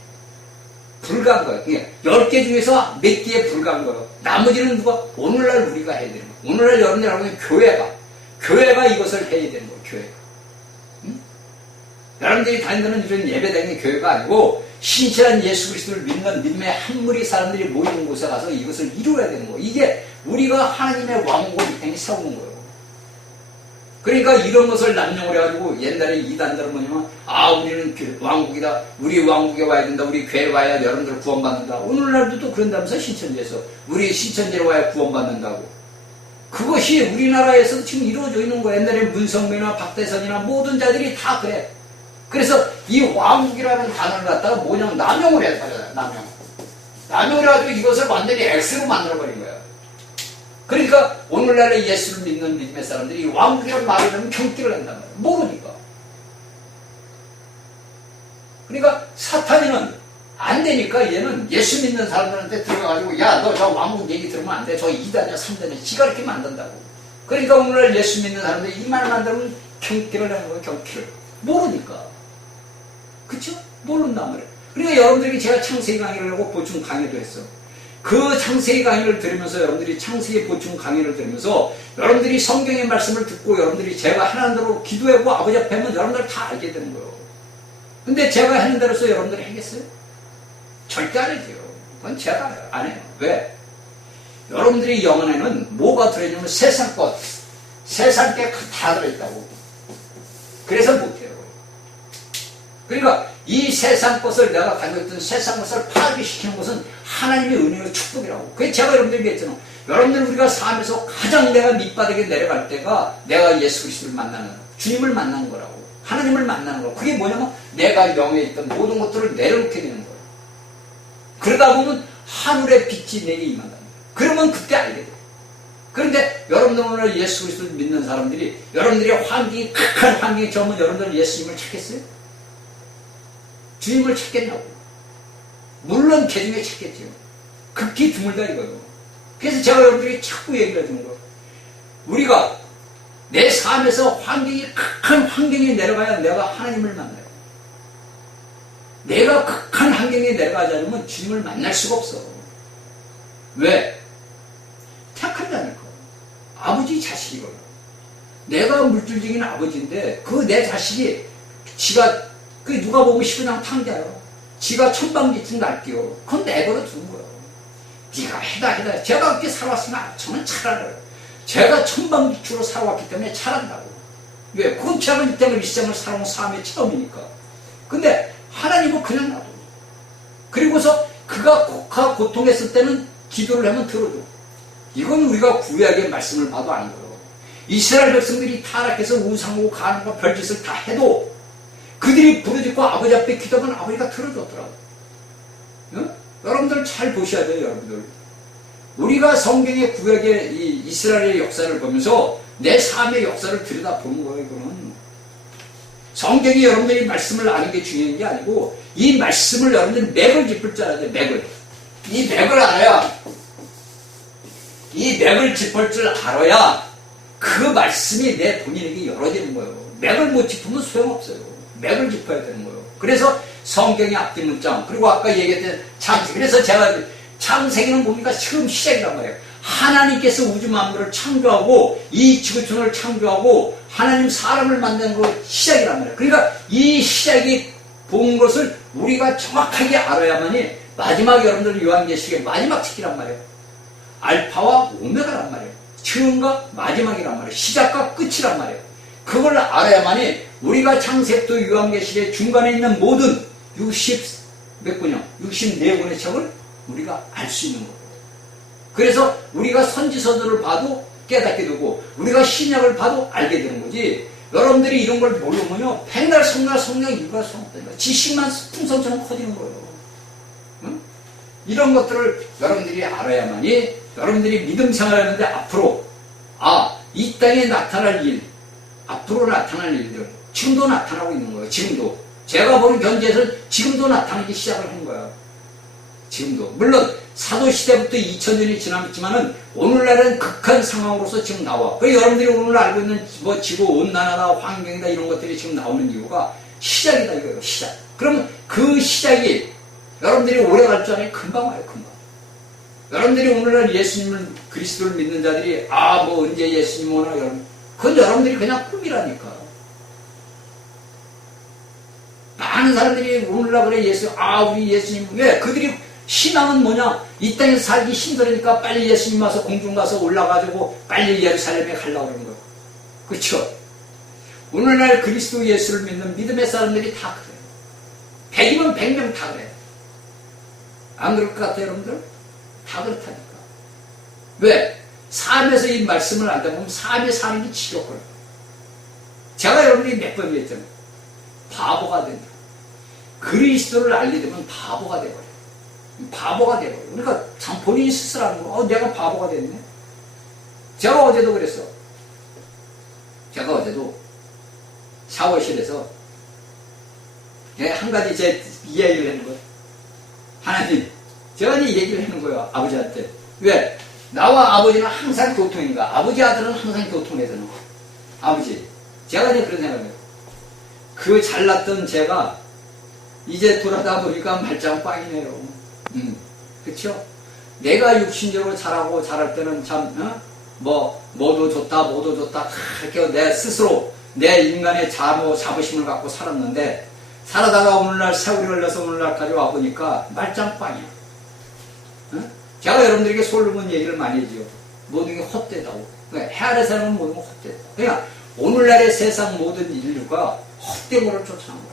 불과한 거예요. 그러니까 10개 중에서 몇 개에 불과한 거예요. 나머지는 누가? 오늘날 우리가 해야 되는 거예요. 오늘날 여러분들하고는 교회가 이것을 해야 되는 거예요. 교회가. 여러분들이 다니는 이런 예배당의 교회가 아니고 신실한 예수 그리스도를 믿는 믿음의 한 무리 사람들이 모이는 곳에 가서 이것을 이루어야 되는 거예요. 이게 우리가 하나님의 왕국을 이 땅에 세우는 거예요. 그러니까 이런 것을 남용을 해가지고 옛날에 이단들은 뭐냐면, 우리는 왕국이다, 우리 왕국에 와야 된다, 우리 교회에 와야 여러분들 구원받는다. 오늘날도 또 그런다면서 신천지에서 우리 신천지에 와야 구원받는다고. 그것이 우리나라에서도 지금 이루어져 있는 거예요. 옛날에 문성민이나 박대선이나 모든 자들이 다 그래. 그래서 이 왕국이라는 단어를 갖다가 뭐냐면 남용을 해서 남용을 해가지고 이것을 완전히 X로 만들어버린 거야. 그러니까 오늘날의 예수를 믿는 믿음의 사람들이 왕국이라는 말을 하면 경기를 한단 말이야. 모르니까. 그러니까 사탄이는 안 되니까 얘는 예수 믿는 사람들한테 들어가가지고, 야, 너 저 왕국 얘기 들으면 안 돼. 저 2단이야 3단이야 지가 이렇게 만든다고. 그러니까 오늘날 예수 믿는 사람들이 이 말을 만들면 경기를 하는 거예요. 경기를. 모르니까. 그쵸? 모른단 말이에요. 그러니까 여러분들에게 제가 창세기 강의를 하고 보충 강의도 했어. 그 창세기 강의를 들으면서, 여러분들이 창세기 보충 강의를 들으면서 여러분들이 성경의 말씀을 듣고 여러분들이 제가 하나님 대로 기도하고 아버지 앞에 하면 여러분들 다 알게 되는 거예요. 근데 제가 하는 대로서 여러분들이 하겠어요? 절대 안 해요. 그건 제가 안 해요. 왜? 여러분들이 영혼에는 뭐가 들어있냐면 세상 것, 세상 게 다 들어있다고. 그래서 못해요. 그러니까 이 세상 것을, 내가 가지고 있던 세상 것을 파괴시키는 것은 하나님의 은혜의 축복이라고. 그게 제가 여러분들에게 했잖아요. 여러분들, 우리가 삶에서 가장 내가 밑바닥에 내려갈 때가 내가 예수 그리스도를 만나는, 주님을 만나는 거라고. 하나님을 만나는 거라고. 그게 뭐냐면 내가 영에 있던 모든 것들을 내려놓게 되는 거예요. 그러다 보면 하늘의 빛이 내게 임한다. 그러면 그때 알게 돼요. 그런데 여러분들 오늘 예수 그리스도를 믿는 사람들이, 여러분들이 환경이, 극한 환경에 처하면 여러분들 예수님을 찾겠어요? 주님을 찾겠냐고. 물론 개중에 찾겠죠. 극히 드물다 이거예요. 그래서 제가 여러분들이 자꾸 얘기를 해주는 거예요. 우리가 내 삶에서 환경이, 극한 환경에 내려가야 내가 하나님을 만나요. 내가 극한 환경에 내려가지 않으면 주님을 만날 수가 없어. 왜? 택한다니까. 아버지 자식이거든. 내가 물질적인 아버지인데 그 내 자식이 지가, 그 누가 보면 시그냥 탕자요. 지가 천방지축 날뛰어. 그건 내버려 두는 거예요. 네가 해다. 제가 그렇게 살아왔으면 저는 잘알아요. 제가 천방지축으로 살아왔기 때문에 잘한다고. 왜? 그건 제가 이 때문에 이 세상을 살아온 삶의 처음이니까. 근데 하나님은 그냥 놔둬. 그리고서 그가 고통했을 때는 기도를 하면 들어줘. 이건 우리가 구약의 말씀을 봐도 아는 거예요. 이스라엘 백성들이 타락해서 우상하고 가난과 별짓을 다 해도 그들이 부르짖고 아버지 앞에 기도하면 아버지가 들어줬더라고. 어? 여러분들 잘 보셔야 돼요. 여러분들. 우리가 성경의 구약의 이 이스라엘의 역사를 보면서 내 삶의 역사를 들여다보는 거예요. 이거는. 성경이 여러분들이 말씀을 아는 게 중요한 게 아니고 이 말씀을 여러분들이 맥을 짚을 줄 알아야 돼요. 맥을. 이 맥을 알아야, 이 맥을 짚을 줄 알아야 그 말씀이 내 본인에게 열어지는 거예요. 맥을 못 짚으면 소용없어요. 맥을 짚어야 되는 거예요. 그래서 성경의 앞뒤 문장, 그리고 아까 얘기했던 창세기. 그래서 제가 창세기는 뭡니까? 처음 시작이란 말이에요. 하나님께서 우주 만물을 창조하고 이 지구촌을 창조하고 하나님 사람을 만드는 거 시작이란 말이에요. 그러니까 이 시작이 본 것을 우리가 정확하게 알아야만이 마지막, 여러분들 요한계시록의 마지막 책이란 말이에요. 알파와 오메가란 말이에요. 처음과 마지막이란 말이에요. 시작과 끝이란 말이에요. 그걸 알아야만이 우리가 창세부터 요한계시의 중간에 있는 모든 60몇 권이요? 64권의 책을 우리가 알 수 있는 거예요. 그래서 우리가 선지서들을 봐도 깨닫게 되고 우리가 신약을 봐도 알게 되는 거지. 여러분들이 이런 걸 모르면요 백날 성령 이유가 성없다니까. 지식만 풍선처럼 커지는 거예요. 응? 이런 것들을 여러분들이 알아야만이 여러분들이 믿음 생활하는데 앞으로 이 땅에 나타날 일, 앞으로 나타날 일들 지금도 나타나고 있는 거예요. 지금도 제가 보는 견지에서는 지금도 나타나기 시작을 한 거예요. 지금도 물론 사도시대부터 2000년이 지났지만은 오늘날은 극한 상황으로서 지금 나와. 그래서 여러분들이 오늘 알고 있는 뭐 지구 온난화다 환경이다 이런 것들이 지금 나오는 이유가 시작이다 이거예요. 시작. 그러면 그 시작이 여러분들이 오래 갈 줄 아니 금방 와요. 금방. 여러분들이 오늘날 예수님을 그리스도를 믿는 자들이 뭐 언제 예수님 오나 여러분 그건 여러분들이 그냥 꿈이라니까. 많은 사람들이 오늘날 그래 우리 예수님 왜 그들이 신앙은 뭐냐? 이 땅에서 살기 힘들으니까 빨리 예수님 와서 공중 가서 올라가지고 빨리 예루살렘에 가려고 그러는 거예요. 그렇죠? 오늘날 그리스도 예수를 믿는 믿음의 사람들이 다 그래요. 100이면 100명 다 그래요. 안 그럴 것 같아요, 여러분들? 다 그렇다니까. 왜? 삶에서 이 말씀을 알다 보면 삶에 사는 게 지겹거든요. 제가 여러분들이 몇 번 얘기했잖아요. 바보가 된다. 그리스도를 알게 되면 바보가 돼버려요. 바보가 돼버려요. 그러니까 참 본인이 스스로 하는 거, 내가 바보가 됐네. 제가 어제도 그랬어. 제가 어제도 샤워실에서 한 가지 제 이야기를 하는 거예요. 하나님, 제가 이 얘기를 하는 거예요. 아버지한테. 왜? 나와 아버지는 항상 교통인가? 아버지 아들은 항상 교통해야 되는 거예요. 아버지, 제가 이제 그런 생각이에요. 그 잘났던 제가 이제 돌아다 보니까 말짱 꽝이네요. 그쵸? 내가 육신적으로 자라고 자랄 때는 참, 뭐도 좋다, 이렇게 내 스스로, 내 인간의 자부심을 갖고 살았는데, 살아다가 오늘날 세월이 흘러서 오늘날까지 와보니까 말짱 꽝이야. 제가 여러분들에게 솔로몬 얘기를 많이 해줘요. 모든 게 헛되다고. 그러니까 해 아래 사람은 모든 건 헛되다. 그러니까 오늘날의 세상 모든 인류가 헛된 거를 쫓아난 거예요.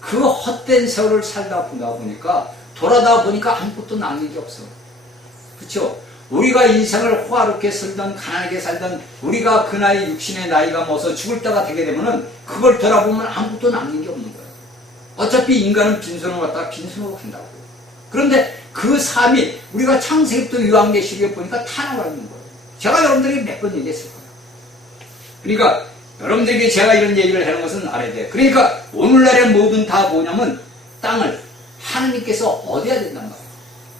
그 헛된 세월을 살다 보니까 돌아다 보니까 아무것도 남는 게 없어. 그렇죠? 우리가 인생을 호화롭게 살던 가난하게 살던 우리가 그 나이 육신의 나이가 먹어서 죽을 때가 되게 되면은 그걸 돌아보면 아무것도 남는 게 없는 거예요. 어차피 인간은 빈손으로 갔다가 빈손으로 간다고. 그런데 그 삶이 우리가 창세기부터 요한계시록에 보니까 다 나와 있는 거예요. 제가 여러분들에게 몇 번 얘기했을 거예요. 그러니까 여러분들에게 제가 이런 얘기를 하는 것은 알아야 돼요. 그러니까 오늘날의 모든 다 뭐냐면 땅을 하나님께서 얻어야 된단 말이에요.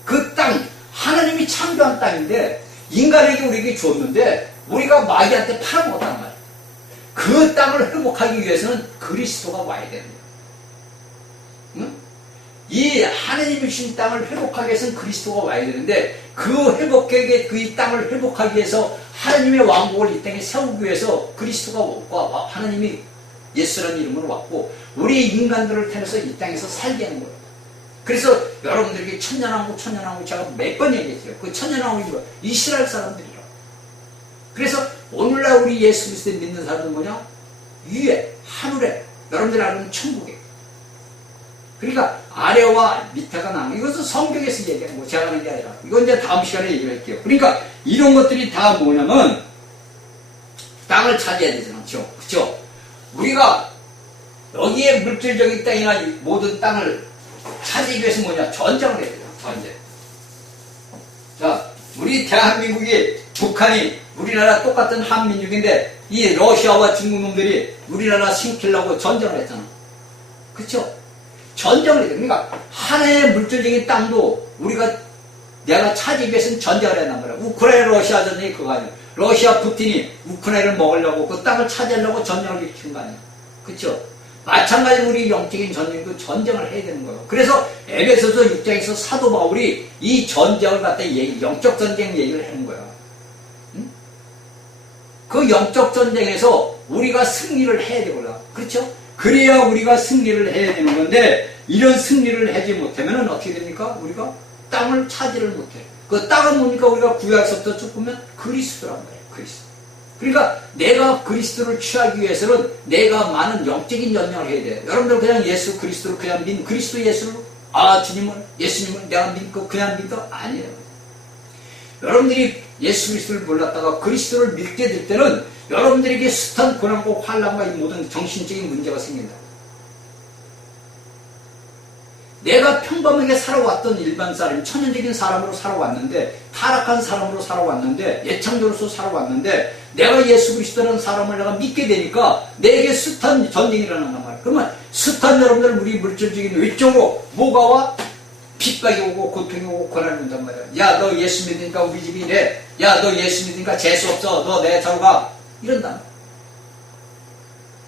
그 땅, 하나님이 창조한 땅인데 인간에게 우리에게 줬는데 우리가 마귀한테 팔아먹었단 말이에요. 그 땅을 회복하기 위해서는 그리스도가 와야 되는 거예요. 응? 이 하나님이 주신 땅을 회복하기 위해서는 그리스도가 와야 되는데 그 회복에게 그 땅을 회복하기 위해서 하나님의 왕국을 이 땅에 세우기 위해서 그리스도가 하나님이 예수라는 이름으로 왔고 우리 인간들을 통해서 이 땅에서 살게 하는 거예요. 그래서 여러분들에게 천년왕국 제가 몇 번 얘기했어요. 그 천년왕국이 뭐야? 이스라엘 사람들이요. 그래서 오늘날 우리 예수 그리스도를 믿는 사람은 뭐냐? 위에 하늘에 여러분들이 아는 천국에. 그러니까 아래와 밑에가 나는 이것은 성경에서 얘기하는 거 제가 하는 게 아니라 이건 이제 다음 시간에 얘기를 할게요. 그러니까 이런 것들이 다 뭐냐면 땅을 차지해야 되잖아요. 그렇죠? 우리가 여기에 물질적인 땅이나 모든 땅을 차지하기 위해서 뭐냐? 전쟁을 해야 돼요. 전쟁. 자, 우리 대한민국이 북한이 우리나라 똑같은 한민족인데 이 러시아와 중국 놈들이 우리나라 심키려고 전쟁을 했잖아. 그렇죠? 전쟁을 해야 돼. 그러니까 하나의 물질적인 땅도 내가 차지하기 위해서는 전쟁을 했단 말이야. 우크라이나 러시아 전쟁이 그거 아니야. 러시아 푸틴이 우크라이나를 먹으려고 그 땅을 차지하려고 전쟁을 일으킨 거 아니야. 그렇죠? 마찬가지로 우리 영적인 전쟁도 전쟁을 해야 되는 거예요. 그래서 에베소서 6장에서 사도 바울이 이 전쟁을 갖다 영적 전쟁 얘기를 하는 거야. 응? 그 영적 전쟁에서 우리가 승리를 해야 되거든. 그렇죠? 그래야 우리가 승리를 해야 되는 건데 이런 승리를 하지 못하면 어떻게 됩니까? 우리가 땅을 차지를 못해. 그 땅은 뭡니까? 우리가 구약서부터 쭉 보면 그리스도란 말이에요. 그리스도. 그러니까 내가 그리스도를 취하기 위해서는 내가 많은 영적인 연명을 해야 돼. 여러분들 그냥 예수 그리스도를 그냥 그리스도 예수를 주님을 예수님을 내가 믿고 그냥 믿어? 아니에요. 여러분들이 예수 그리스도를 몰랐다가 그리스도를 믿게 될 때는 여러분들에게 숱한 고난과 환난과 이 모든 정신적인 문제가 생긴다. 내가 평범하게 살아왔던 일반 사람, 천연적인 사람으로 살아왔는데, 타락한 사람으로 살아왔는데, 예창자로서 살아왔는데, 내가 예수 그리스도라는 사람을 내가 믿게 되니까 내게 숱한 전쟁이 일어난단 말이야. 그러면 숱한 여러분들 우리 물질적인 외적으로 뭐가 와? 핍박이 오고 고통이 오고 고난이 온단 말이야. 야, 너 예수 믿으니까 우리 집이 이래. 야, 너 예수 믿으니까 재수 없어. 너 내 저로 가. 이런다.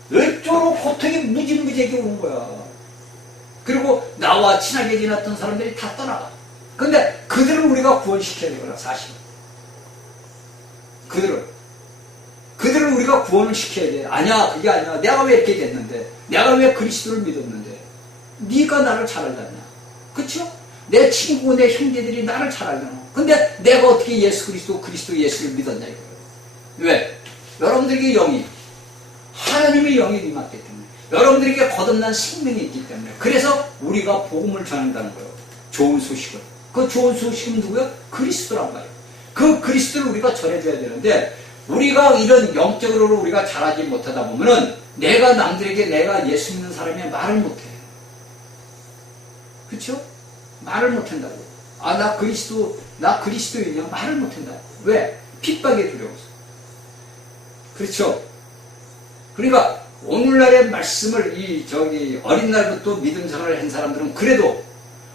외적으로 고통이 무지무지하게 오는 거야. 그리고 나와 친하게 지냈던 사람들이 다 떠나가. 근데 그들을 우리가 구원시켜야 되거나, 사실. 그들을 우리가 구원을 시켜야 돼. 아니야, 그게 아니야. 내가 왜 이렇게 됐는데? 내가 왜 그리스도를 믿었는데? 네가 나를 잘 알잖냐. 그쵸? 내 친구, 내 형제들이 나를 잘 알잖아. 근데 내가 어떻게 예수 그리스도 예수를 믿었냐, 이거예요. 왜? 여러분들에게 하나님의 영이 임했기 때문에. 여러분들에게 거듭난 생명이 있기 때문에. 그래서 우리가 복음을 전한다는 거예요. 좋은 소식을. 그 좋은 소식은 누구예요? 그리스도란 말이에요. 그 그리스도를 우리가 전해줘야 되는데, 우리가 이런 영적으로 우리가 잘하지 못하다 보면은 내가 남들에게 내가 예수 믿는 사람이 말을 못해. 그쵸? 말을 못한다고. 나 그리스도인이야. 말을 못한다고. 왜? 핍박에 두려워서. 그렇죠? 그러니까 오늘날의 말씀을 어린 날부터 믿음 생활을 한 사람들은 그래도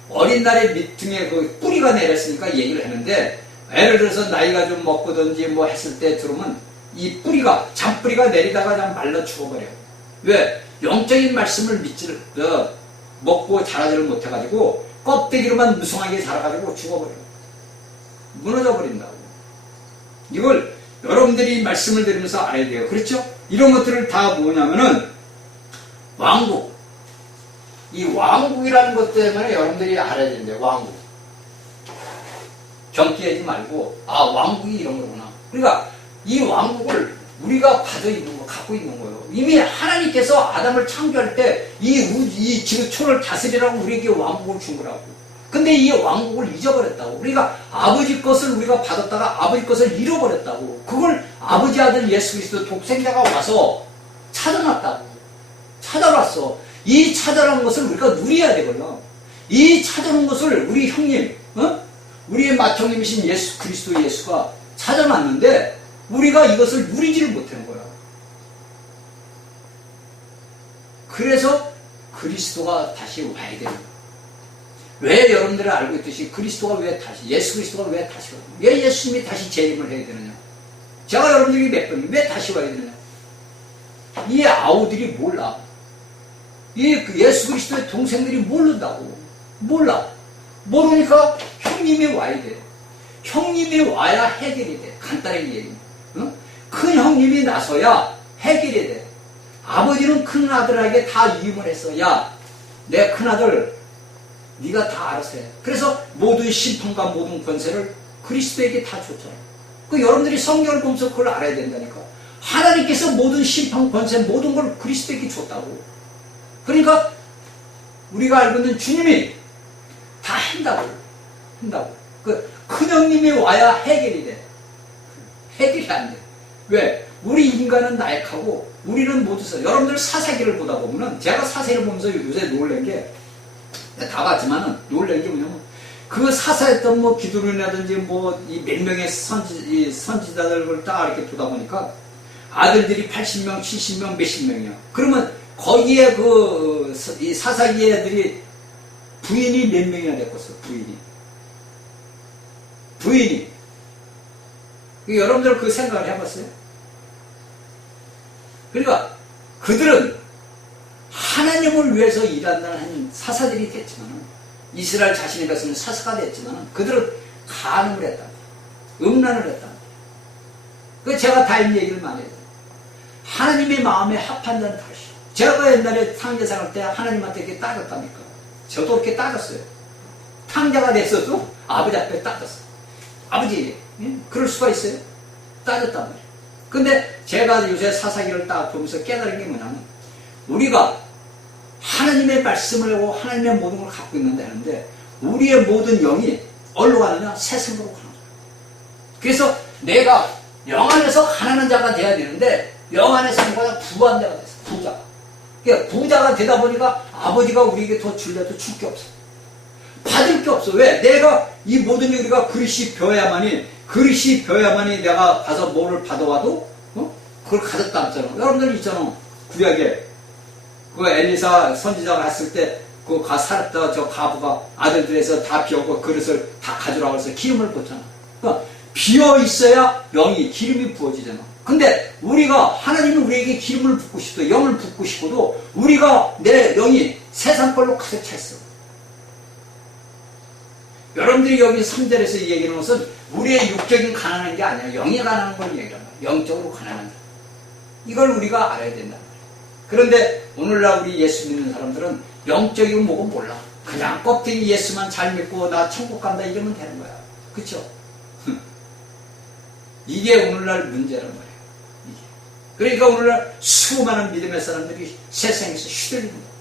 어린 날의 믿음에 그 뿌리가 내렸으니까 얘기를 했는데, 예를 들어서 나이가 좀 먹고든지 뭐 했을 때 들으면 이 잔뿌리가 내리다가 그냥 말라 죽어버려. 왜? 영적인 말씀을 먹고 자라지를 못해가지고 껍데기로만 무성하게 자라가지고 죽어버려. 무너져 버린다고. 이걸 여러분들이 말씀을 들으면서 알아야 돼요. 그렇죠? 이런 것들을 다 뭐냐면은 왕국. 이 왕국이라는 것 때문에 여러분들이 알아야 된대요. 왕국. 경기하지 말고 왕국이 이런 거구나. 그러니까 이 왕국을 우리가 갖고 있는 거예요. 이미 하나님께서 아담을 창조할 때 이 지구촌을 다스리라고 우리에게 왕국을 준 거라고. 근데 이 왕국을 잊어버렸다고. 그러니까 아버지 것을 우리가 받았다가 아버지 것을 잃어버렸다고. 그걸 아버지 아들 예수 그리스도 독생자가 와서 찾아놨다고. 찾아왔어. 이 찾아난 것을 우리가 누려야 되거든. 이 찾아놓은 것을 우리 형님, 우리의 맏형님이신 예수 그리스도 예수가 찾아놨는데 우리가 이것을 누리지를 못하는 거야. 그래서 그리스도가 다시 와야 되는 거야. 왜 여러분들이 알고 있듯이 예수 그리스도가 왜 다시 와요? 왜 예수님이 다시 재림을 해야 되느냐? 제가 여러분들이 몇 번이 왜 다시 와야 되느냐? 이 아우들이 몰라. 예수 그리스도의 동생들이 모른다고. 몰라. 모르니까 형님이 와야 돼. 형님이 와야 해결이 돼. 간단하게 얘기해. 큰 형님이 나서야 해결이 돼. 아버지는 큰 아들에게 다 위임을 했어. 야, 내 큰 아들, 네가 다 알아서 해. 그래서 모든 심판과 모든 권세를 그리스도에게 다 줬잖아. 여러분들이 성경을 보면서 그걸 알아야 된다니까. 하나님께서 모든 심판, 권세, 모든 걸 그리스도에게 줬다고. 그러니까 우리가 알고 있는 주님이 다 한다고. 큰 형님이 와야 해결이 돼. 해결이 안 돼. 왜? 우리 인간은 나약하고 우리는 모두 여러분들 사사기를 보다 보면은 제가 사사기를 보면서 요새 놀란 게 다 봤지만은 놀란 게 뭐냐면 그 사사했던 뭐 기도론이라든지 이 몇 명의 선지자들을 딱 이렇게 보다 보니까 아들들이 80명, 70명, 몇십 명이야. 그러면 거기에 이 사사기 애들이 부인이 몇 명이나 됐겠어, 부인이. 여러분들 그 생각을 해봤어요? 그러니까 그들은 하나님을 위해서 일하는 사사들이 됐지만, 이스라엘 자신의 것은 사사가 됐지만, 그들은 간음을 했다. 음란을 했다. 제가 다른 얘기를 많이 해요. 하나님의 마음에 합한다는 것이. 제가 옛날에 탕자상 할 때 하나님한테 이렇게 따졌답니까? 저도 그렇게 따졌어요. 탕자가 됐어도 아버지 앞에 따졌어. 아버지, 그럴 수가 있어요? 따졌단 말이에요. 근데 제가 요새 사사기를 딱 보면서 깨달은 게 뭐냐면, 우리가 하나님의 말씀을 하고 하나님의 모든 걸 갖고 있는데 하는데, 우리의 모든 영이 어디로 가느냐? 세상으로 가는 거예요. 그래서 내가 영 안에서 가난한 자가 돼야 되는데, 영 안에서 누가 부한 자가 됐어. 부자. 그러니까 부자가 되다 보니까 아버지가 우리에게 더 줄려도 줄 게 없어. 받을 게 없어. 왜? 내가 이 모든 우리가 그릇이 벼야만이 내가 가서 뭐를 받아와도 그걸 가졌다 했잖아. 여러분들 있잖아. 구약에 그 엘리사 선지자가 갔을 때 그 살았다 저 가부가 아들들에서 다 비었고 그릇을 다 가져라고 해서 기름을 붓잖아. 그러니까 비어 있어야 영이 기름이 부어지잖아. 근데 우리가 하나님이 우리에게 기름을 붓고 싶어도 영을 붓고 싶어도 우리가 내 영이 세상 걸로 가득 차 있어. 여러분들이 여기 3절에서 얘기하는 것은 우리의 육적인 가난한 게 아니야. 영이 가난한 걸 얘기하는 거야. 영적으로 가난한 자. 이걸 우리가 알아야 된단 말이야. 그런데 오늘날 우리 예수 믿는 사람들은 영적이고 뭐고 몰라. 그냥 껍데기 예수만 잘 믿고 나 천국 간다 이러면 되는 거야. 그쵸? 이게 오늘날 문제란 말이야. 그러니까 오늘날 수많은 믿음의 사람들이 세상에서 휘둘리는 거야.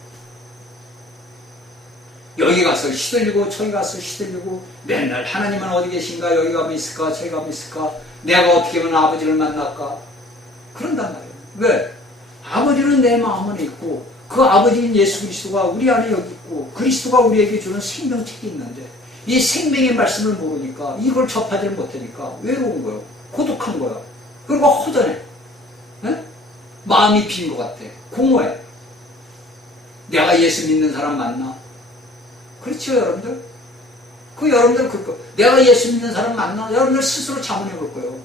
여기 가서 휘둘리고 저기 가서 휘둘리고 맨날 하나님은 어디 계신가? 여기 가면 있을까? 저기 가면 있을까? 내가 어떻게 하면 아버지를 만날까? 그런단 말이에요. 왜? 아버지는 내 마음 안에 있고 그 아버지인 예수 그리스도가 우리 안에 여기 있고 그리스도가 우리에게 주는 생명책이 있는데 이 생명의 말씀을 모르니까 이걸 접하지 못하니까 외로운 거예요. 고독한 거야. 그리고 허전해. 네? 마음이 빈 것 같아. 공허해. 내가 예수 믿는 사람 맞나? 그렇죠, 여러분들? 여러분들 그거. 내가 예수 믿는 사람 맞나? 여러분들 스스로 자문해 볼 거예요.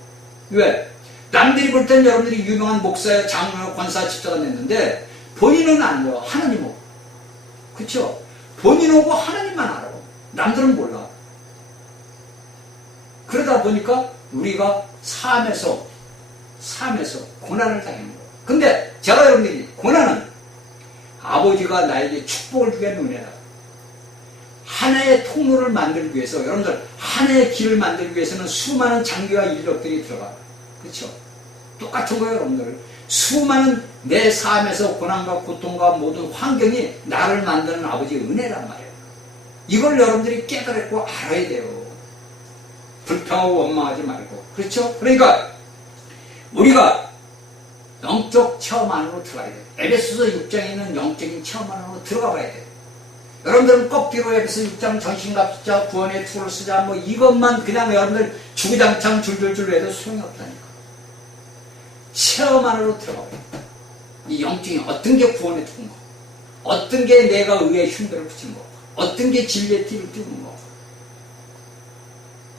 왜? 남들이 볼 땐 여러분들이 유명한 목사야, 장로야, 권사, 집사가 됐는데 본인은 안 알아요. 하나님 오고. 그렇죠? 본인 오고 하나님만 알아. 남들은 몰라. 그러다 보니까 우리가 삶에서 고난을 당하는 거예요. 근데 제가 여러분들이 고난은 아버지가 나에게 축복을 주게 눈에다 하나의 통로를 만들기 위해서 여러분들 하나의 길을 만들기 위해서는 수많은 장비와 인력들이 들어가. 그렇죠? 똑같은 거예요, 여러분들. 수많은 내 삶에서 고난과 고통과 모든 환경이 나를 만드는 아버지의 은혜란 말이에요. 이걸 여러분들이 깨달고 알아야 돼요. 불평하고 원망하지 말고. 그렇죠? 그러니까 우리가 영적 체험 안으로 들어가야 돼요. 에베소서 6장에 있는 영적인 체험 안으로 들어가 봐야 돼요. 여러분들은 껍데기로 에베소 6장 전신갑주자 구원의 툴을 쓰자 뭐 이것만 그냥 여러분들 주구장창 줄줄줄 해도 소용이 없다니까. 체험 안으로 들어가 봐야 돼요. 이 영적인 어떤 게 구원의 툴인 거, 어떤 게 내가 의의 흉배를 붙인 거, 어떤 게 진리의 띠를 띄우는 거.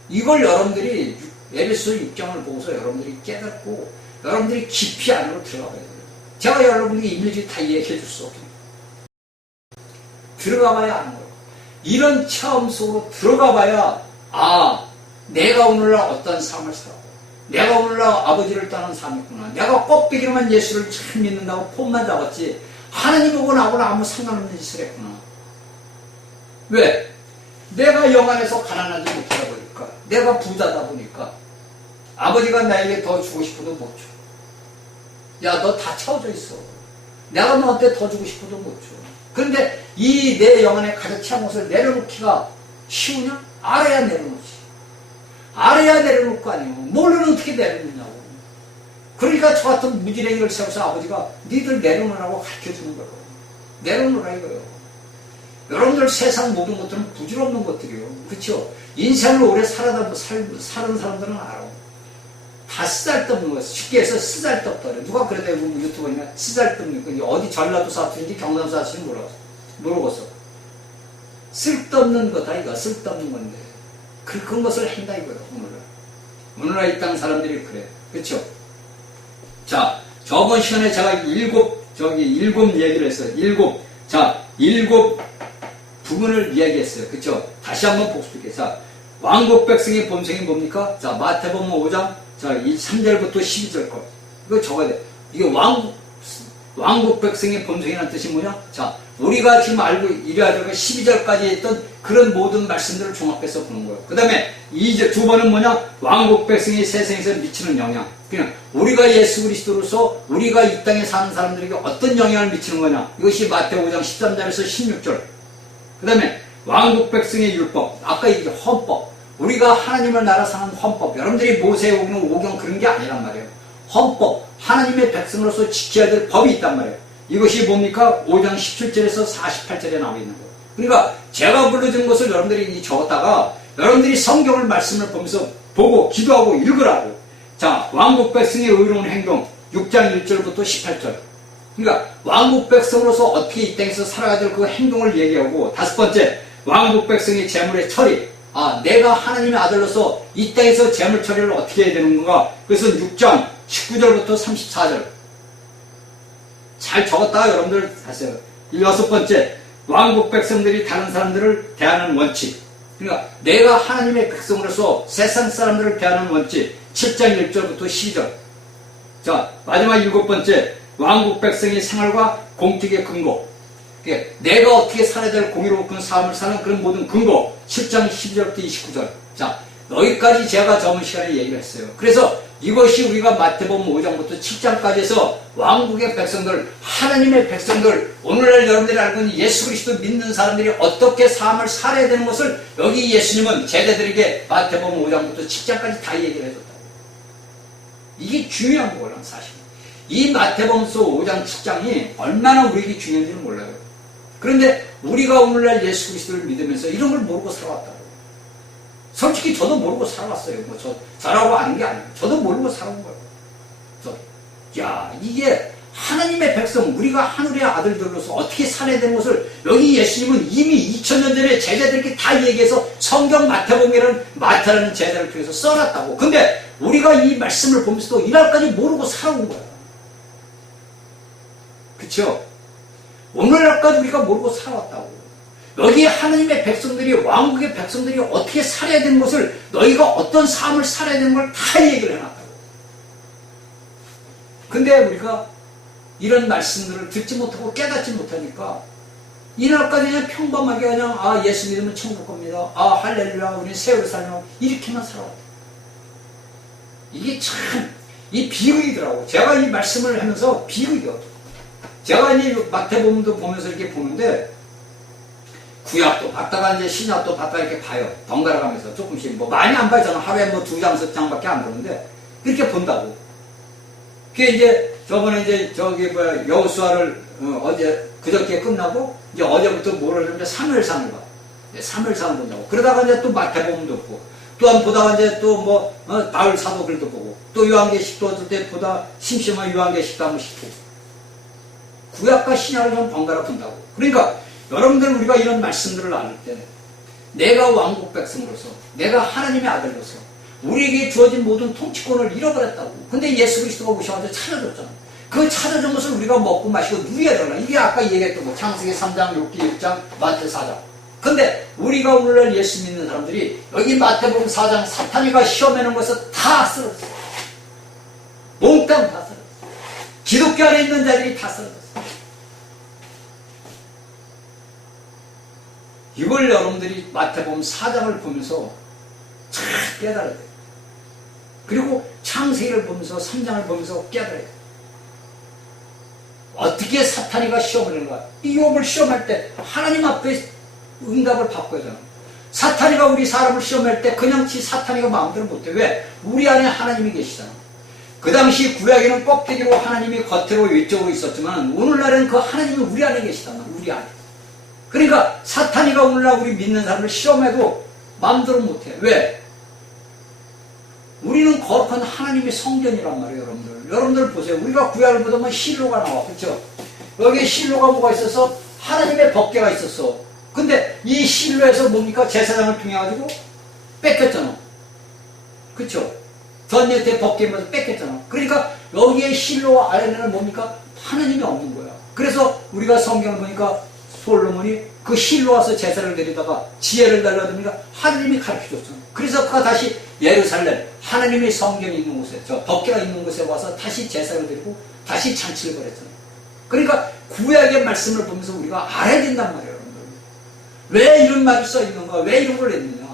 이걸 여러분들이 에베소 6장을 보고서 여러분들이 깨닫고 여러분들이 깊이 안으로 들어가 봐야 돼요. 제가 여러분들에게 일일이 다 얘기해 줄 수 없습니다. 들어가 봐야 아는 거예요. 이런 체험 속으로 들어가 봐야 내가 오늘날 어떤 삶을 살아고 내가 오늘날 아버지를 떠난 삶이구나. 내가 껍데기로만 예수를 잘 믿는다고 폼만 잡았지 하나님하고 나하고는 아무 상관없는 짓을 했구나. 왜? 내가 영 안에서 가난하지 못하다 보니까 내가 부자다 보니까 아버지가 나에게 더 주고 싶어도 못 줘. 야, 너 다 채워져 있어. 내가 너한테 더 주고 싶어도 못 줘. 그런데 이 내 영 안에 가득 찬 것을 내려놓기가 쉬우냐? 알아야 내려놓지. 알아야 내려놓을 거 아니에요. 모르면 어떻게 내려놓냐고. 그러니까 저 같은 무지랭이를 세워서 아버지가 니들 내려놓으라고 가르쳐주는 거예요. 내려놓으라 이거예요. 여러분들 세상 모든 것들은 부질없는 것들이에요. 그렇죠? 인생을 오래 사는 사람들은 알아. 다 쓰잘데없는 거예요. 쉽게 해서 쓰잘데없다 그래. 누가 그러다 유튜브에 쓰잘데없는 거 어디 전라도 사투리인지 경남 사투리인지 모르겠어. 쓸데없는 거다 이거. 쓸데없는 건데 그런 것을 한다 이거예요. 오늘날 이 땅 사람들이 그래. 그렇죠? 자, 저번 시간에 제가 일곱 얘기를 했어요. 일곱 부분을 이야기했어요. 그렇죠? 다시 한번 복습할게요. 자, 왕국 백성의 본성이 뭡니까? 자, 마태복음 5장 자, 이 3절부터 12절 거. 이거 적어야 돼. 이게 왕국 백성의 본성이라는 뜻이 뭐냐? 자, 우리가 지금 알고 이래야 될 12절까지 했던 그런 모든 말씀들을 종합해서 보는 거예요. 그 다음에 이제 두 번은 뭐냐? 왕국 백성이 세상에서 미치는 영향. 그냥 우리가 예수 그리스도로서 우리가 이 땅에 사는 사람들에게 어떤 영향을 미치는 거냐? 이것이 마태오 5장 13절에서 16절. 그 다음에 왕국 백성의 율법. 아까 이게 헌법. 우리가 하나님을 나라 사는 헌법. 여러분들이 모세에 오는 오경 그런 게 아니란 말이에요. 헌법. 하나님의 백성으로서 지켜야 될 법이 있단 말이에요. 이것이 뭡니까? 5장 17절에서 48절에 나와 있는 거예요. 그러니까 제가 불러준 것을 여러분들이 적었다가 여러분들이 성경을 말씀을 보면서 보고 기도하고 읽으라고. 자, 왕국 백성의 의로운 행동 6장 1절부터 18절. 그러니까 왕국 백성으로서 어떻게 이 땅에서 살아가야 될 그 행동을 얘기하고, 다섯 번째 왕국 백성의 재물의 처리. 아, 내가 하나님의 아들로서 이 땅에서 재물 처리를 어떻게 해야 되는 건가? 그래서 6장 19절부터 34절. 잘 적었다가 여러분들 하세요. 여섯 번째, 왕국 백성들이 다른 사람들을 대하는 원칙. 그러니까 내가 하나님의 백성으로서 세상 사람들을 대하는 원칙. 7장 1절부터 12절. 자, 마지막 일곱 번째, 왕국 백성의 생활과 공직의 근거. 내가 어떻게 살아야 될 공의로운 삶을 사는 그런 모든 근거. 7장 12절부터 29절. 자, 여기까지 제가 저번 시간에 얘기를 했어요. 그래서 이것이 우리가 마태복음 5장부터 7장까지 해서 왕국의 백성들, 하나님의 백성들, 오늘날 여러분들이 알고 있는 예수 그리스도 믿는 사람들이 어떻게 삶을 살아야 되는 것을 여기 예수님은 제자들에게 마태복음 5장부터 7장까지 다 얘기를 해줬다고. 이게 중요한 거라는 사실. 이 마태복음서 5장 7장이 얼마나 우리에게 중요한지는 몰라요. 그런데 우리가 오늘날 예수 그리스도를 믿으면서 이런 걸 모르고 살아왔다고. 솔직히 저도 모르고 살아왔어요. 뭐 저라고 아는 게 아니에요. 저도 모르고 살아온 거예요. 야, 이게 하나님의 백성, 우리가 하늘의 아들들로서 어떻게 살아야 되는 것을 여기 예수님은 이미 2000년 전에 제자들에게 다 얘기해서 성경 마태복음이라는 마태라는 제자를 통해서 써놨다고. 근데 우리가 이 말씀을 보면서도 이날까지 모르고 살아온 거야. 그쵸? 오늘날까지 우리가 모르고 살아왔다고. 여기 하나님의 백성들이, 왕국의 백성들이 어떻게 살아야 되는 것을, 너희가 어떤 삶을 살아야 되는 걸 다 얘기를 해놨다고. 근데 우리가 이런 말씀들을 듣지 못하고 깨닫지 못하니까 이날까지 그냥 평범하게 그냥 아, 예수 믿으면 천국 겁니다. 아, 할렐루야, 우리 세월을 살면 이렇게만 살아왔다. 이게 참, 이 비극이더라고. 제가 이 말씀을 하면서 비극이거든요. 제가 이제 마태복음도 보면서 이렇게 보는데, 구약도 봤다가 이제 신약도 봤다가 이렇게 봐요. 번갈아 가면서 조금씩, 뭐 많이 안 봐요. 저는 하루에 뭐 2장, 3장밖에 안 보는데, 이렇게 본다고. 그게 이제, 저번에 이제 저기 여호수아를 어제, 그저께 끝나고, 이제 어제부터 뭐를 하는데 사무엘상을 봐. 사무엘상을 본다고. 그러다가 이제 또 마태복음도 보고, 또한 보다가 이제 또 뭐, 바울 사도글도 보고, 또 요한계시도 어떨 때 보다 심심한 요한계시도 한 번씩 보고. 구약과 신약을 좀 번갈아 본다고. 그러니까 여러분들 우리가 이런 말씀들을 나눌 때 내가 왕국 백성으로서, 내가 하나님의 아들로서 우리에게 주어진 모든 통치권을 잃어버렸다고. 근데 예수 그리스도가 오셔서 찾아줬잖아. 그 찾아준 것을 우리가 먹고 마시고 누려야 되나. 이게 아까 얘기했던 거. 창세기 3장, 욥기 1장, 마태 4장. 근데 우리가 오늘날 예수 믿는 사람들이 여기 마태복음 4장 사탄이가 시험해놓은 것을 다 쓰러졌어. 몽땅 다 쓰러졌어. 기독교 안에 있는 자들이 다 쓰러졌어. 이걸 여러분들이 마태복음 4장을 보면서 잘 깨달아야 돼요. 그리고 창세기를 보면서 3장을 보면서 깨달아야 돼요. 어떻게 사탄이가 시험을 하는가? 이 욥을 시험할 때 하나님 앞에 응답을 받고야 되잖아. 사탄이가 우리 사람을 시험할 때 그냥 사탄이가 마음대로 못해. 왜? 우리 안에 하나님이 계시잖아. 그 당시 구약에는 껍데기로 하나님이 겉으로 외적으로 있었지만 오늘날은 그 하나님이 우리 안에 계시잖아. 우리 안에. 그러니까 사탄이가 오늘날 우리 믿는 사람을 시험해도 마음대로 못해. 왜? 우리는 거룩한 하나님의 성전이란 말이에요. 여러분들 보세요. 우리가 구약을 보면 실로가 나와. 그렇죠? 여기에 실로가 뭐가 있어서 하나님의 법궤가 있었어. 근데 이 실로에서 뭡니까? 제사장을 통해가지고 뺏겼잖아. 그렇죠? 전예대 법궤면서 뺏겼잖아. 그러니까 여기에 실로 아래에는 뭡니까? 하나님이 없는 거야. 그래서 우리가 성경을 보니까 솔로몬이 그 실로 와서 제사를 드리다가 지혜를 달라드니까 하나님이 가르쳐줬잖아. 그래서 그가 다시 예루살렘 하나님의 성경이 있는 곳에, 저 법궤가 있는 곳에 와서 다시 제사를 드리고 다시 잔치를 벌였잖아. 그러니까 구약의 말씀을 보면서 우리가 알아야 된단 말이에요, 여러분들. 왜 이런 말이 써 있는가? 왜 이런 걸 했느냐?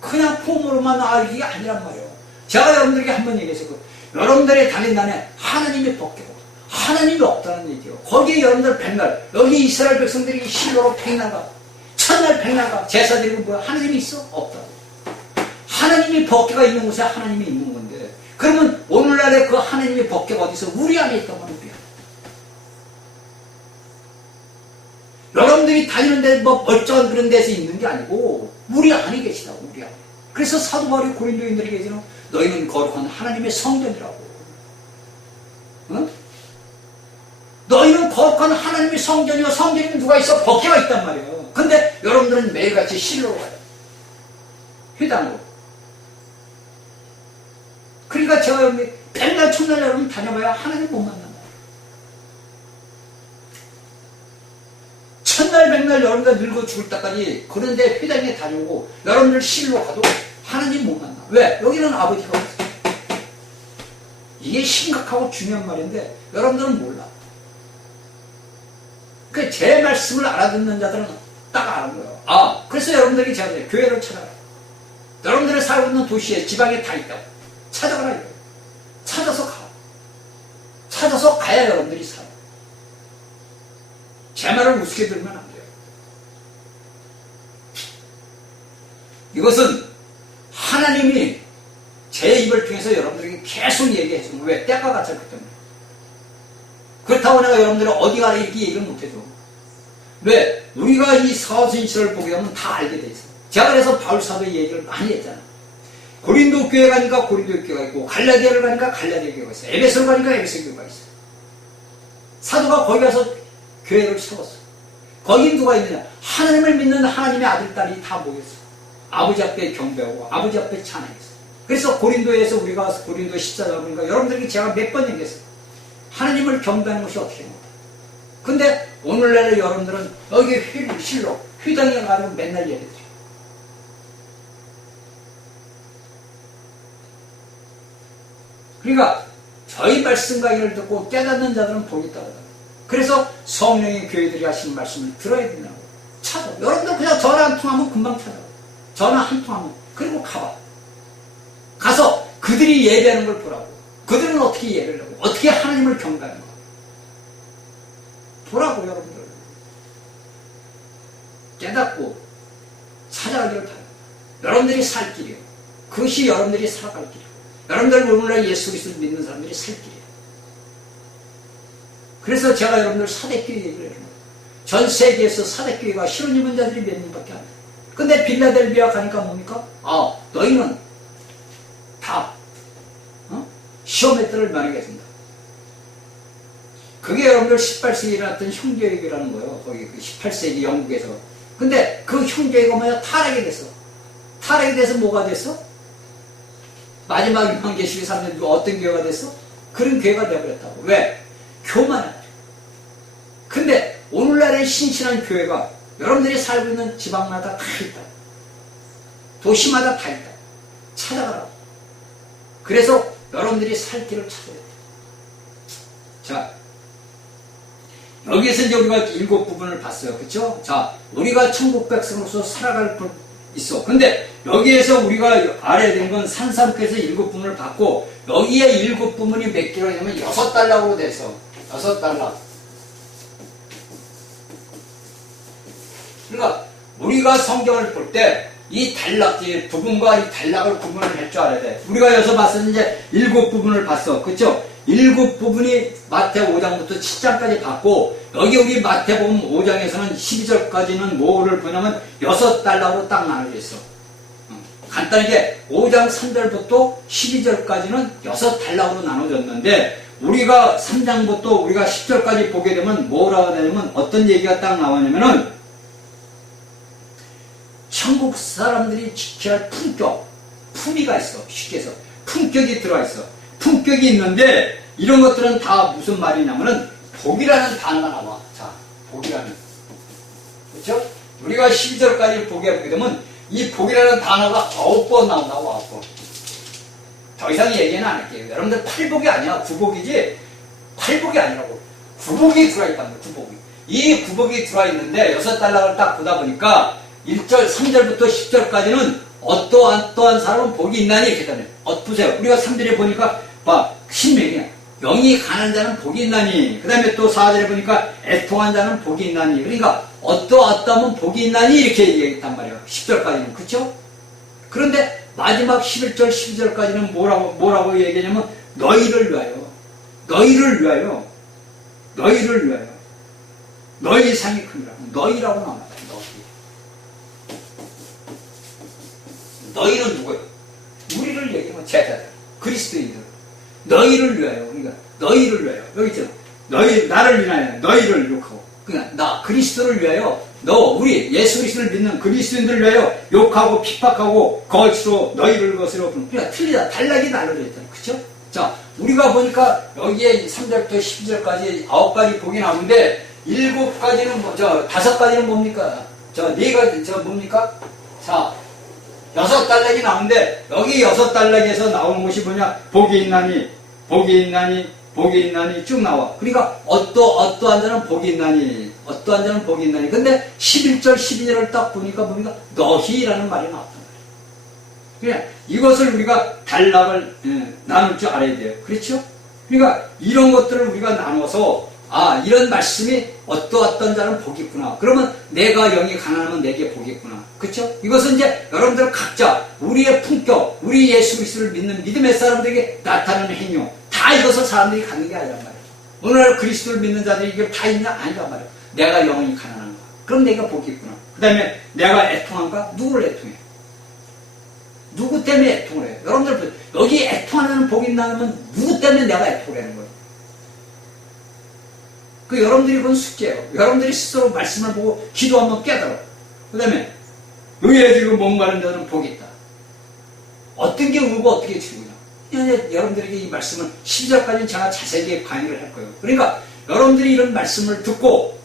그냥 폼으로만 알는 게 아니란 말이에요. 제가 여러분들에게 한번 얘기했어요. 여러분들의 달린단에 하나님의 법궤가 하나님이 없다는 얘기예요. 거기에 여러분들 백날, 여기 이스라엘 백성들이 실로로 백날가, 천날 백날가 제사 드리고 뭐야? 하나님이 있어? 없다. 하나님이 법궤가 있는 곳에 하나님이 있는 건데, 그러면 오늘날에 그 하나님의 법궤가 어디서? 우리 안에 있단 말이에요. 여러분들이 다니는데 뭐 멀쩡한 그런 데서 있는 게 아니고 우리 안에 계시다고, 우리 안에. 그래서 사도 바울이 고린도인들에게 얘기하는, 너희는 거룩한 하나님의 성전이라고. 응? 너희는 거룩한 하나님의 성전이고, 성전에는 누가 있어? 법궤가 있단 말이에요. 근데 여러분들은 매일같이 실로로 가요. 회당으로. 그러니까 제가 여러분 백날 천날 여러분 다녀봐야 하나님 못 만난다. 천날 백날 여러분들 늙어 죽을 때까지 그런데 회당에 다니고 여러분들 실로 가도 하나님 못 만나. 왜? 여기는 아버지가 없어요. 이게 심각하고 중요한 말인데 여러분들은 몰라. 그 제 말씀을 알아듣는 자들은 딱 아는 거예요. 아, 그래서 여러분들이 제가 교회를 찾아라. 여러분들이 살고 있는 도시에, 지방에 다 있다고. 찾아가라 이거예요. 찾아서 가. 찾아서 가야 여러분들이 살아. 제 말을 우습게 들으면 안 돼요. 이것은 하나님이 제 입을 통해서 여러분들에게 계속 얘기해 주는 거예요. 왜? 때가 같았기 때문에. 그렇다고 내가 여러분들이 어디 가라 이렇게 얘기를 못해줘. 왜? 우리가 이 사도신서를 보게 되면 다 알게 돼 있어. 제가 그래서 바울 사도의 얘기를 많이 했잖아. 고린도 교회 가니까 고린도 교회가 있고, 갈라디아를 가니까 갈라디아 교회가 있어. 에베소를 가니까 에베소 교회가 있어. 사도가 거기 가서 교회를 세웠어. 거기 누가 있느냐? 하나님을 믿는 하나님의 아들, 딸이 다 모였어. 아버지 앞에 경배하고 아버지 앞에 찬양했어. 그래서 고린도에서 우리가 고린도 14장 보니까 여러분들에게 제가 몇 번 얘기했어요. 하나님을 경배하는 것이 어떻게 됩니까? 근데 오늘날 여러분들은 여기 실로 휘당에 가지고 맨날 얘기해요. 그러니까 저희 말씀 강의를 듣고 깨닫는 자들은 복이 있다고. 그래서 성령의 교회들이 하시는 말씀을 들어야 된다고. 찾아. 여러분들 그냥 전화 한 통하면 금방 찾아. 전화 한 통하면. 그리고 가봐. 가서 그들이 예배하는 걸 보라고. 그들은 어떻게 예배를 하고 어떻게 하나님을 경배하는 거. 보라고 여러분들. 깨닫고 찾아가기를 바랍니다. 여러분들이 살 길이에요. 그것이 여러분들이 살아갈 길이에요. 여러분들 오늘날 예수 그리스도를 믿는 사람들이 살 길이에요. 그래서 제가 여러분들 사대교회 얘기를 해요. 전 세계에서 사대교회가 신혼 입은 자들이 몇 명밖에 안 돼요. 근데 빌라델비아 가니까 뭡니까? 아, 너희는 다 시험의 뜰을 면하겠습니다. 그게 여러분들 18세기에 일어났던 형제회교라는 거예요. 거기 그 18세기 영국에서. 근데 그 형제회가 뭐야? 타락이 됐어. 타락이 돼서 뭐가 됐어? 마지막 유한계시록 3년 어떤 교회가 됐어? 그런 교회가 되어버렸다고. 왜? 교만하죠. 근데 오늘날의 신실한 교회가 여러분들이 살고 있는 지방마다 다 있다. 도시마다 다 있다. 찾아가라고. 그래서 여러분들이 살 길을 찾아야 돼. 자, 여기에서 이제 우리가 7부분을 봤어요. 그쵸? 자, 우리가 천국 백성으로서 살아갈 부 있어. 근데 여기에서 우리가 알아야 되는 건 산삼께서 7부분을 봤고, 여기에 7부분이 몇 킬로냐면 6달러로 돼서 6달러. 그러니까 우리가 성경을 볼 때 이 단락지 부분과 이 단락을 구분을 할 줄 알아야 돼. 우리가 여기서 봤을 때 이제 7부분을 봤어. 그쵸? 7부분이 마태 5장부터 7장까지 봤고, 여기 우리 마태복음 5장에서는 12절까지는 뭐를 보냐면 6달러로 딱 나눠져 있어. 간단하게 5장 3절부터 12절까지는 6달러로 나눠졌는데, 우리가 3장부터 우리가 10절까지 보게 되면 뭐라고 하냐면 어떤 얘기가 딱 나오냐면은 천국 사람들이 지켜야 할 품격, 품위가 있어. 쉽게 해서 품격이 들어와 있어. 품격이 있는데 이런 것들은 다 무슨 말이냐면은 복이라는 단어가 나와. 자, 복이라는. 그렇죠? 우리가 12절까지 보게 되면 이 복이라는 단어가 9번 나온다고. 9번. 더 이상 얘기는 안 할게요. 여러분들 팔복이 아니야. 구복이지 팔복이 아니라고. 구복이 들어있단 말이에요. 구복이. 이 구복이 들어있는데 여섯 단락을 딱 보다 보니까 1절, 3절부터 10절까지는 어떠한 사람은 복이 있나니 이렇게 되네. 보세요. 우리가 3절에 보니까 신명이야. 영이 가난한 자는 복이 있나니. 그 다음에 또 4절에 보니까 애통한 자는 복이 있나니. 그러니까 어떠하면 복이 있나니 이렇게 얘기했단 말이에요. 10절까지는. 그쵸? 그런데 마지막 11절, 12절까지는 뭐라고 얘기하냐면 너희를 위하여. 너희를 위하여. 너희를 위하여. 너희 상이 크니라. 너희라고 나옵니다. 너희는 누구예요? 우리를 얘기하면 제자들, 그리스도인들. 너희를 위하여. 그러니까 너희를 위하여. 여기 있잖아. 나를 위하여 너희를 욕하고. 그러니까 나 그리스도를 위하여 우리 예수 그리스도를 믿는 그리스도인들을 위하여 욕하고 핍박하고 거짓으로 너희를 것으로 부르는. 그러니까 틀리다. 단락이 나눠져 있잖아. 그쵸? 자, 우리가 보니까 여기에 3절부터 12절까지 9가지 복이 나오는데 7가지는 5가지는 뭡니까? 4가지 뭡니까? 자, 6단락이 나오는데 여기 6단락에서 나오는 것이 뭐냐? 복이 있나니 복이 있나니 복이 있나니 쭉 나와. 그러니까 어떠한 자는 복이 있나니 어떠한 자는 복이 있나니. 근데 11절 12절을 딱 보니까 뭡니까? 너희라는 말이 나왔단 말이에요. 그러니까 이것을 우리가 단락을 나눌 줄 알아야 돼요. 그렇죠? 그러니까 이런 것들을 우리가 나눠서 이런 말씀이 어떤 자는 복이 있구나. 그러면 내가 영이 가난하면 내게 복이 있구나. 그렇죠? 이것은 이제 여러분들 각자 우리의 품격, 우리 예수 그리스도를 믿는 믿음의 사람들에게 나타나는 행용, 다 이것을 사람들이 갖는 게 아니란 말이에요. 오늘날 그리스도를 믿는 자들이 이게 다 있냐? 아니란 말이에요. 내가 영이 가난한가? 그럼 내가 복이 있구나. 그 다음에 내가 애통한가? 누구를 애통해? 누구 때문에 애통을 해요? 여러분들 여기 애통하는 복이 있나면 누구 때문에 내가 애통을 하는 거예요? 여러분들이 그건 숙제예요. 여러분들이 스스로 말씀을 보고 기도하면 깨달아. 그 다음에 의에 지금 목마른 자는 복이 있다. 어떤 게 의고 어떻게 지우냐. 여러분들에게 이 말씀을 10절까지는 제가 자세하게 강의를 할 거예요. 그러니까 여러분들이 이런 말씀을 듣고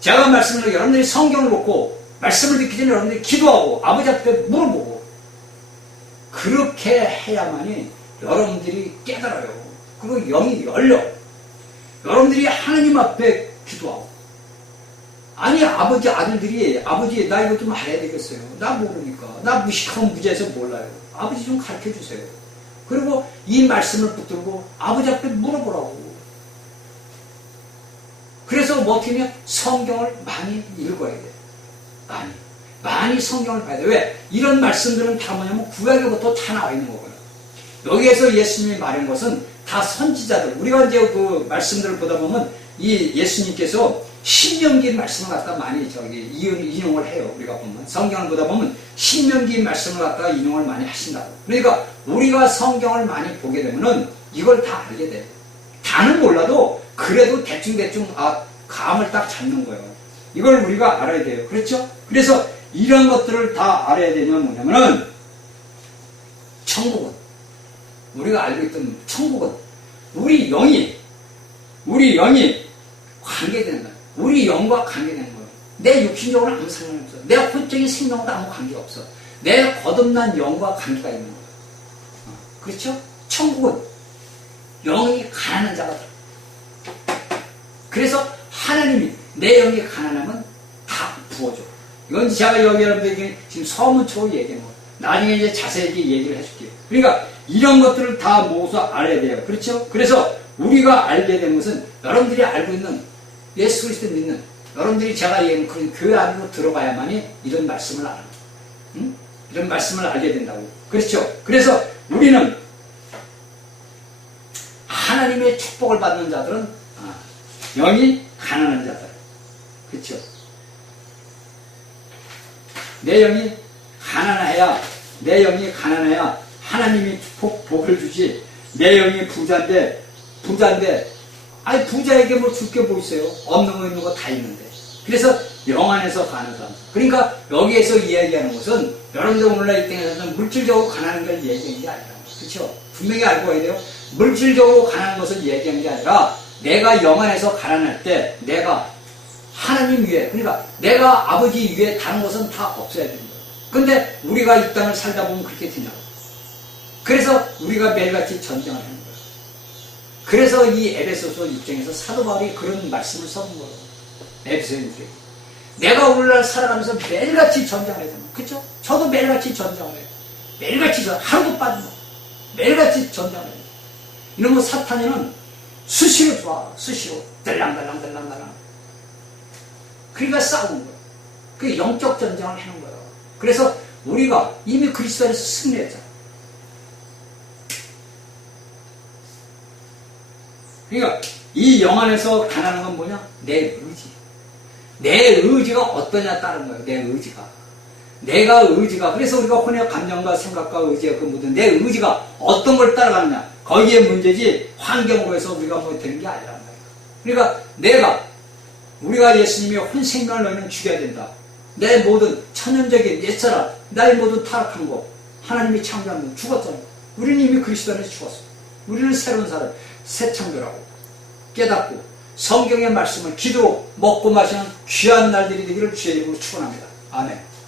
제가 말씀을 여러분들이 성경을 놓고 말씀을 듣기 전에 여러분들이 기도하고 아버지 앞에 물어보고 그렇게 해야만이 여러분들이 깨달아요. 그리고 영이 열려. 여러분들이 하나님 앞에 기도하고 아버지 아들들이 아버지 나 이거 좀 알아야 되겠어요. 나 모르니까. 나 무식하면 무지해서 몰라요. 아버지 좀 가르쳐 주세요. 그리고 이 말씀을 붙들고 아버지 앞에 물어보라고. 그래서 뭐 어떻게 하면 성경을 많이 읽어야 돼요. 많이 성경을 봐야 돼요. 왜? 이런 말씀들은 다 뭐냐면 구약에부터 다 나와 있는 거고요. 여기에서 예수님이 말한 것은 다 선지자들. 우리가 이제 그 말씀들을 보다 보면 이 예수님께서 신명기 말씀을 갖다 많이 인용을 해요. 우리가 보면 성경을 보다 보면 신명기 말씀을 갖다가 인용을 많이 하신다고. 그러니까 우리가 성경을 많이 보게 되면은 이걸 다 알게 돼. 다는 몰라도 그래도 대충 감을 딱 잡는 거예요. 이걸 우리가 알아야 돼요. 그렇죠? 그래서 이런 것들을 다 알아야 되면 뭐냐면은 천국은 우리가 알고 있던 천국은 우리 영이 관계되는 거예요. 우리 영과 관계되는 거예요. 내 육신적으로는 아무 상관이 없어. 내 혼적인 생명과도 아무 관계가 없어. 내 거듭난 영과 관계가 있는 거예요. 그렇죠? 천국은 영이 가난한 자가 들어. 그래서 하나님이 내 영이 가난하면 다 부어줘. 이건 제가 여기 여러분들에게 지금 서문적으로 얘기하는 거예요. 나중에 이제 자세하게 얘기를 해줄게요. 그러니까 이런 것들을 다 모아서 알아야 돼요. 그렇죠? 그래서 우리가 알게 된 것은 여러분들이 알고 있는 예수 그리스도 믿는 여러분들이 제가 얘기하는 그런 교회 안으로 들어가야만이 이런 말씀을 알아요. 응? 이런 말씀을 알게 된다고. 그렇죠? 그래서 우리는 하나님의 축복을 받는 자들은 영이 가난한 자들. 그렇죠? 내 영이 가난해야 하나님이 복을 주지. 내 영이 부자인데 부자에게 뭐 줄 게 뭐 있어요? 없는 거 있는 거 다 있는데. 그래서 영 안에서 가난한 사람. 그러니까 여기에서 이야기하는 것은 여러분들 오늘날 이 땅에서는 물질적으로 가난한 걸 얘기하는 게 아니라, 그렇죠? 분명히 알고 가야 돼요. 물질적으로 가난한 것을 얘기하는 게 아니라 내가 영 안에서 가난할 때 내가 하나님 위에, 그러니까 내가 아버지 위에 다른 것은 다 없어야 됩니다. 근데 우리가 이 땅을 살다 보면 그렇게 되냐고. 그래서 우리가 매일같이 전쟁을 하는 거예요. 그래서 이 에베소서 입장에서 사도 바울이 그런 말씀을 써본 거예요. 에베소인들에게. 내가 오늘날 살아가면서 매일같이 전쟁을 해야 되는, 그쵸? 저도 매일같이 전쟁을 해요. 매일같이 하루도 빠짐없이 매일같이 전쟁을 해요. 이런 거 사탄이는 수시로 좋아. 수시로. 들랑들랑. 그러니까 싸우는 거예요. 그 영적 전쟁을 하는 거예요. 그래서 우리가 이미 그리스도 안에서 승리했잖아. 그러니까 이 영 안에서 가난한 건 뭐냐? 내 의지. 내 의지가 어떠냐 따른 거예요. 내 의지가. 내가 의지가. 그래서 우리가 혼의 감정과 생각과 의지가 그 모든 내 의지가 어떤 걸 따라가느냐. 거기에 문제지 환경으로 해서 우리가 뭐 되는 게 아니란 말이에요. 그러니까 우리가 예수님이 혼 생명을 너희는 죽여야 된다. 내 모든 천연적인 옛사람, 나의 모든 타락한 거, 하나님이 창조한 거 죽었잖아요. 우리는 이미 그리스도 안에서 죽었어요. 우리는 새로운 사람, 새 창조라고 깨닫고 성경의 말씀을 기도로 먹고 마시는 귀한 날들이 되기를 주의 이름으로 축원합니다. 아멘.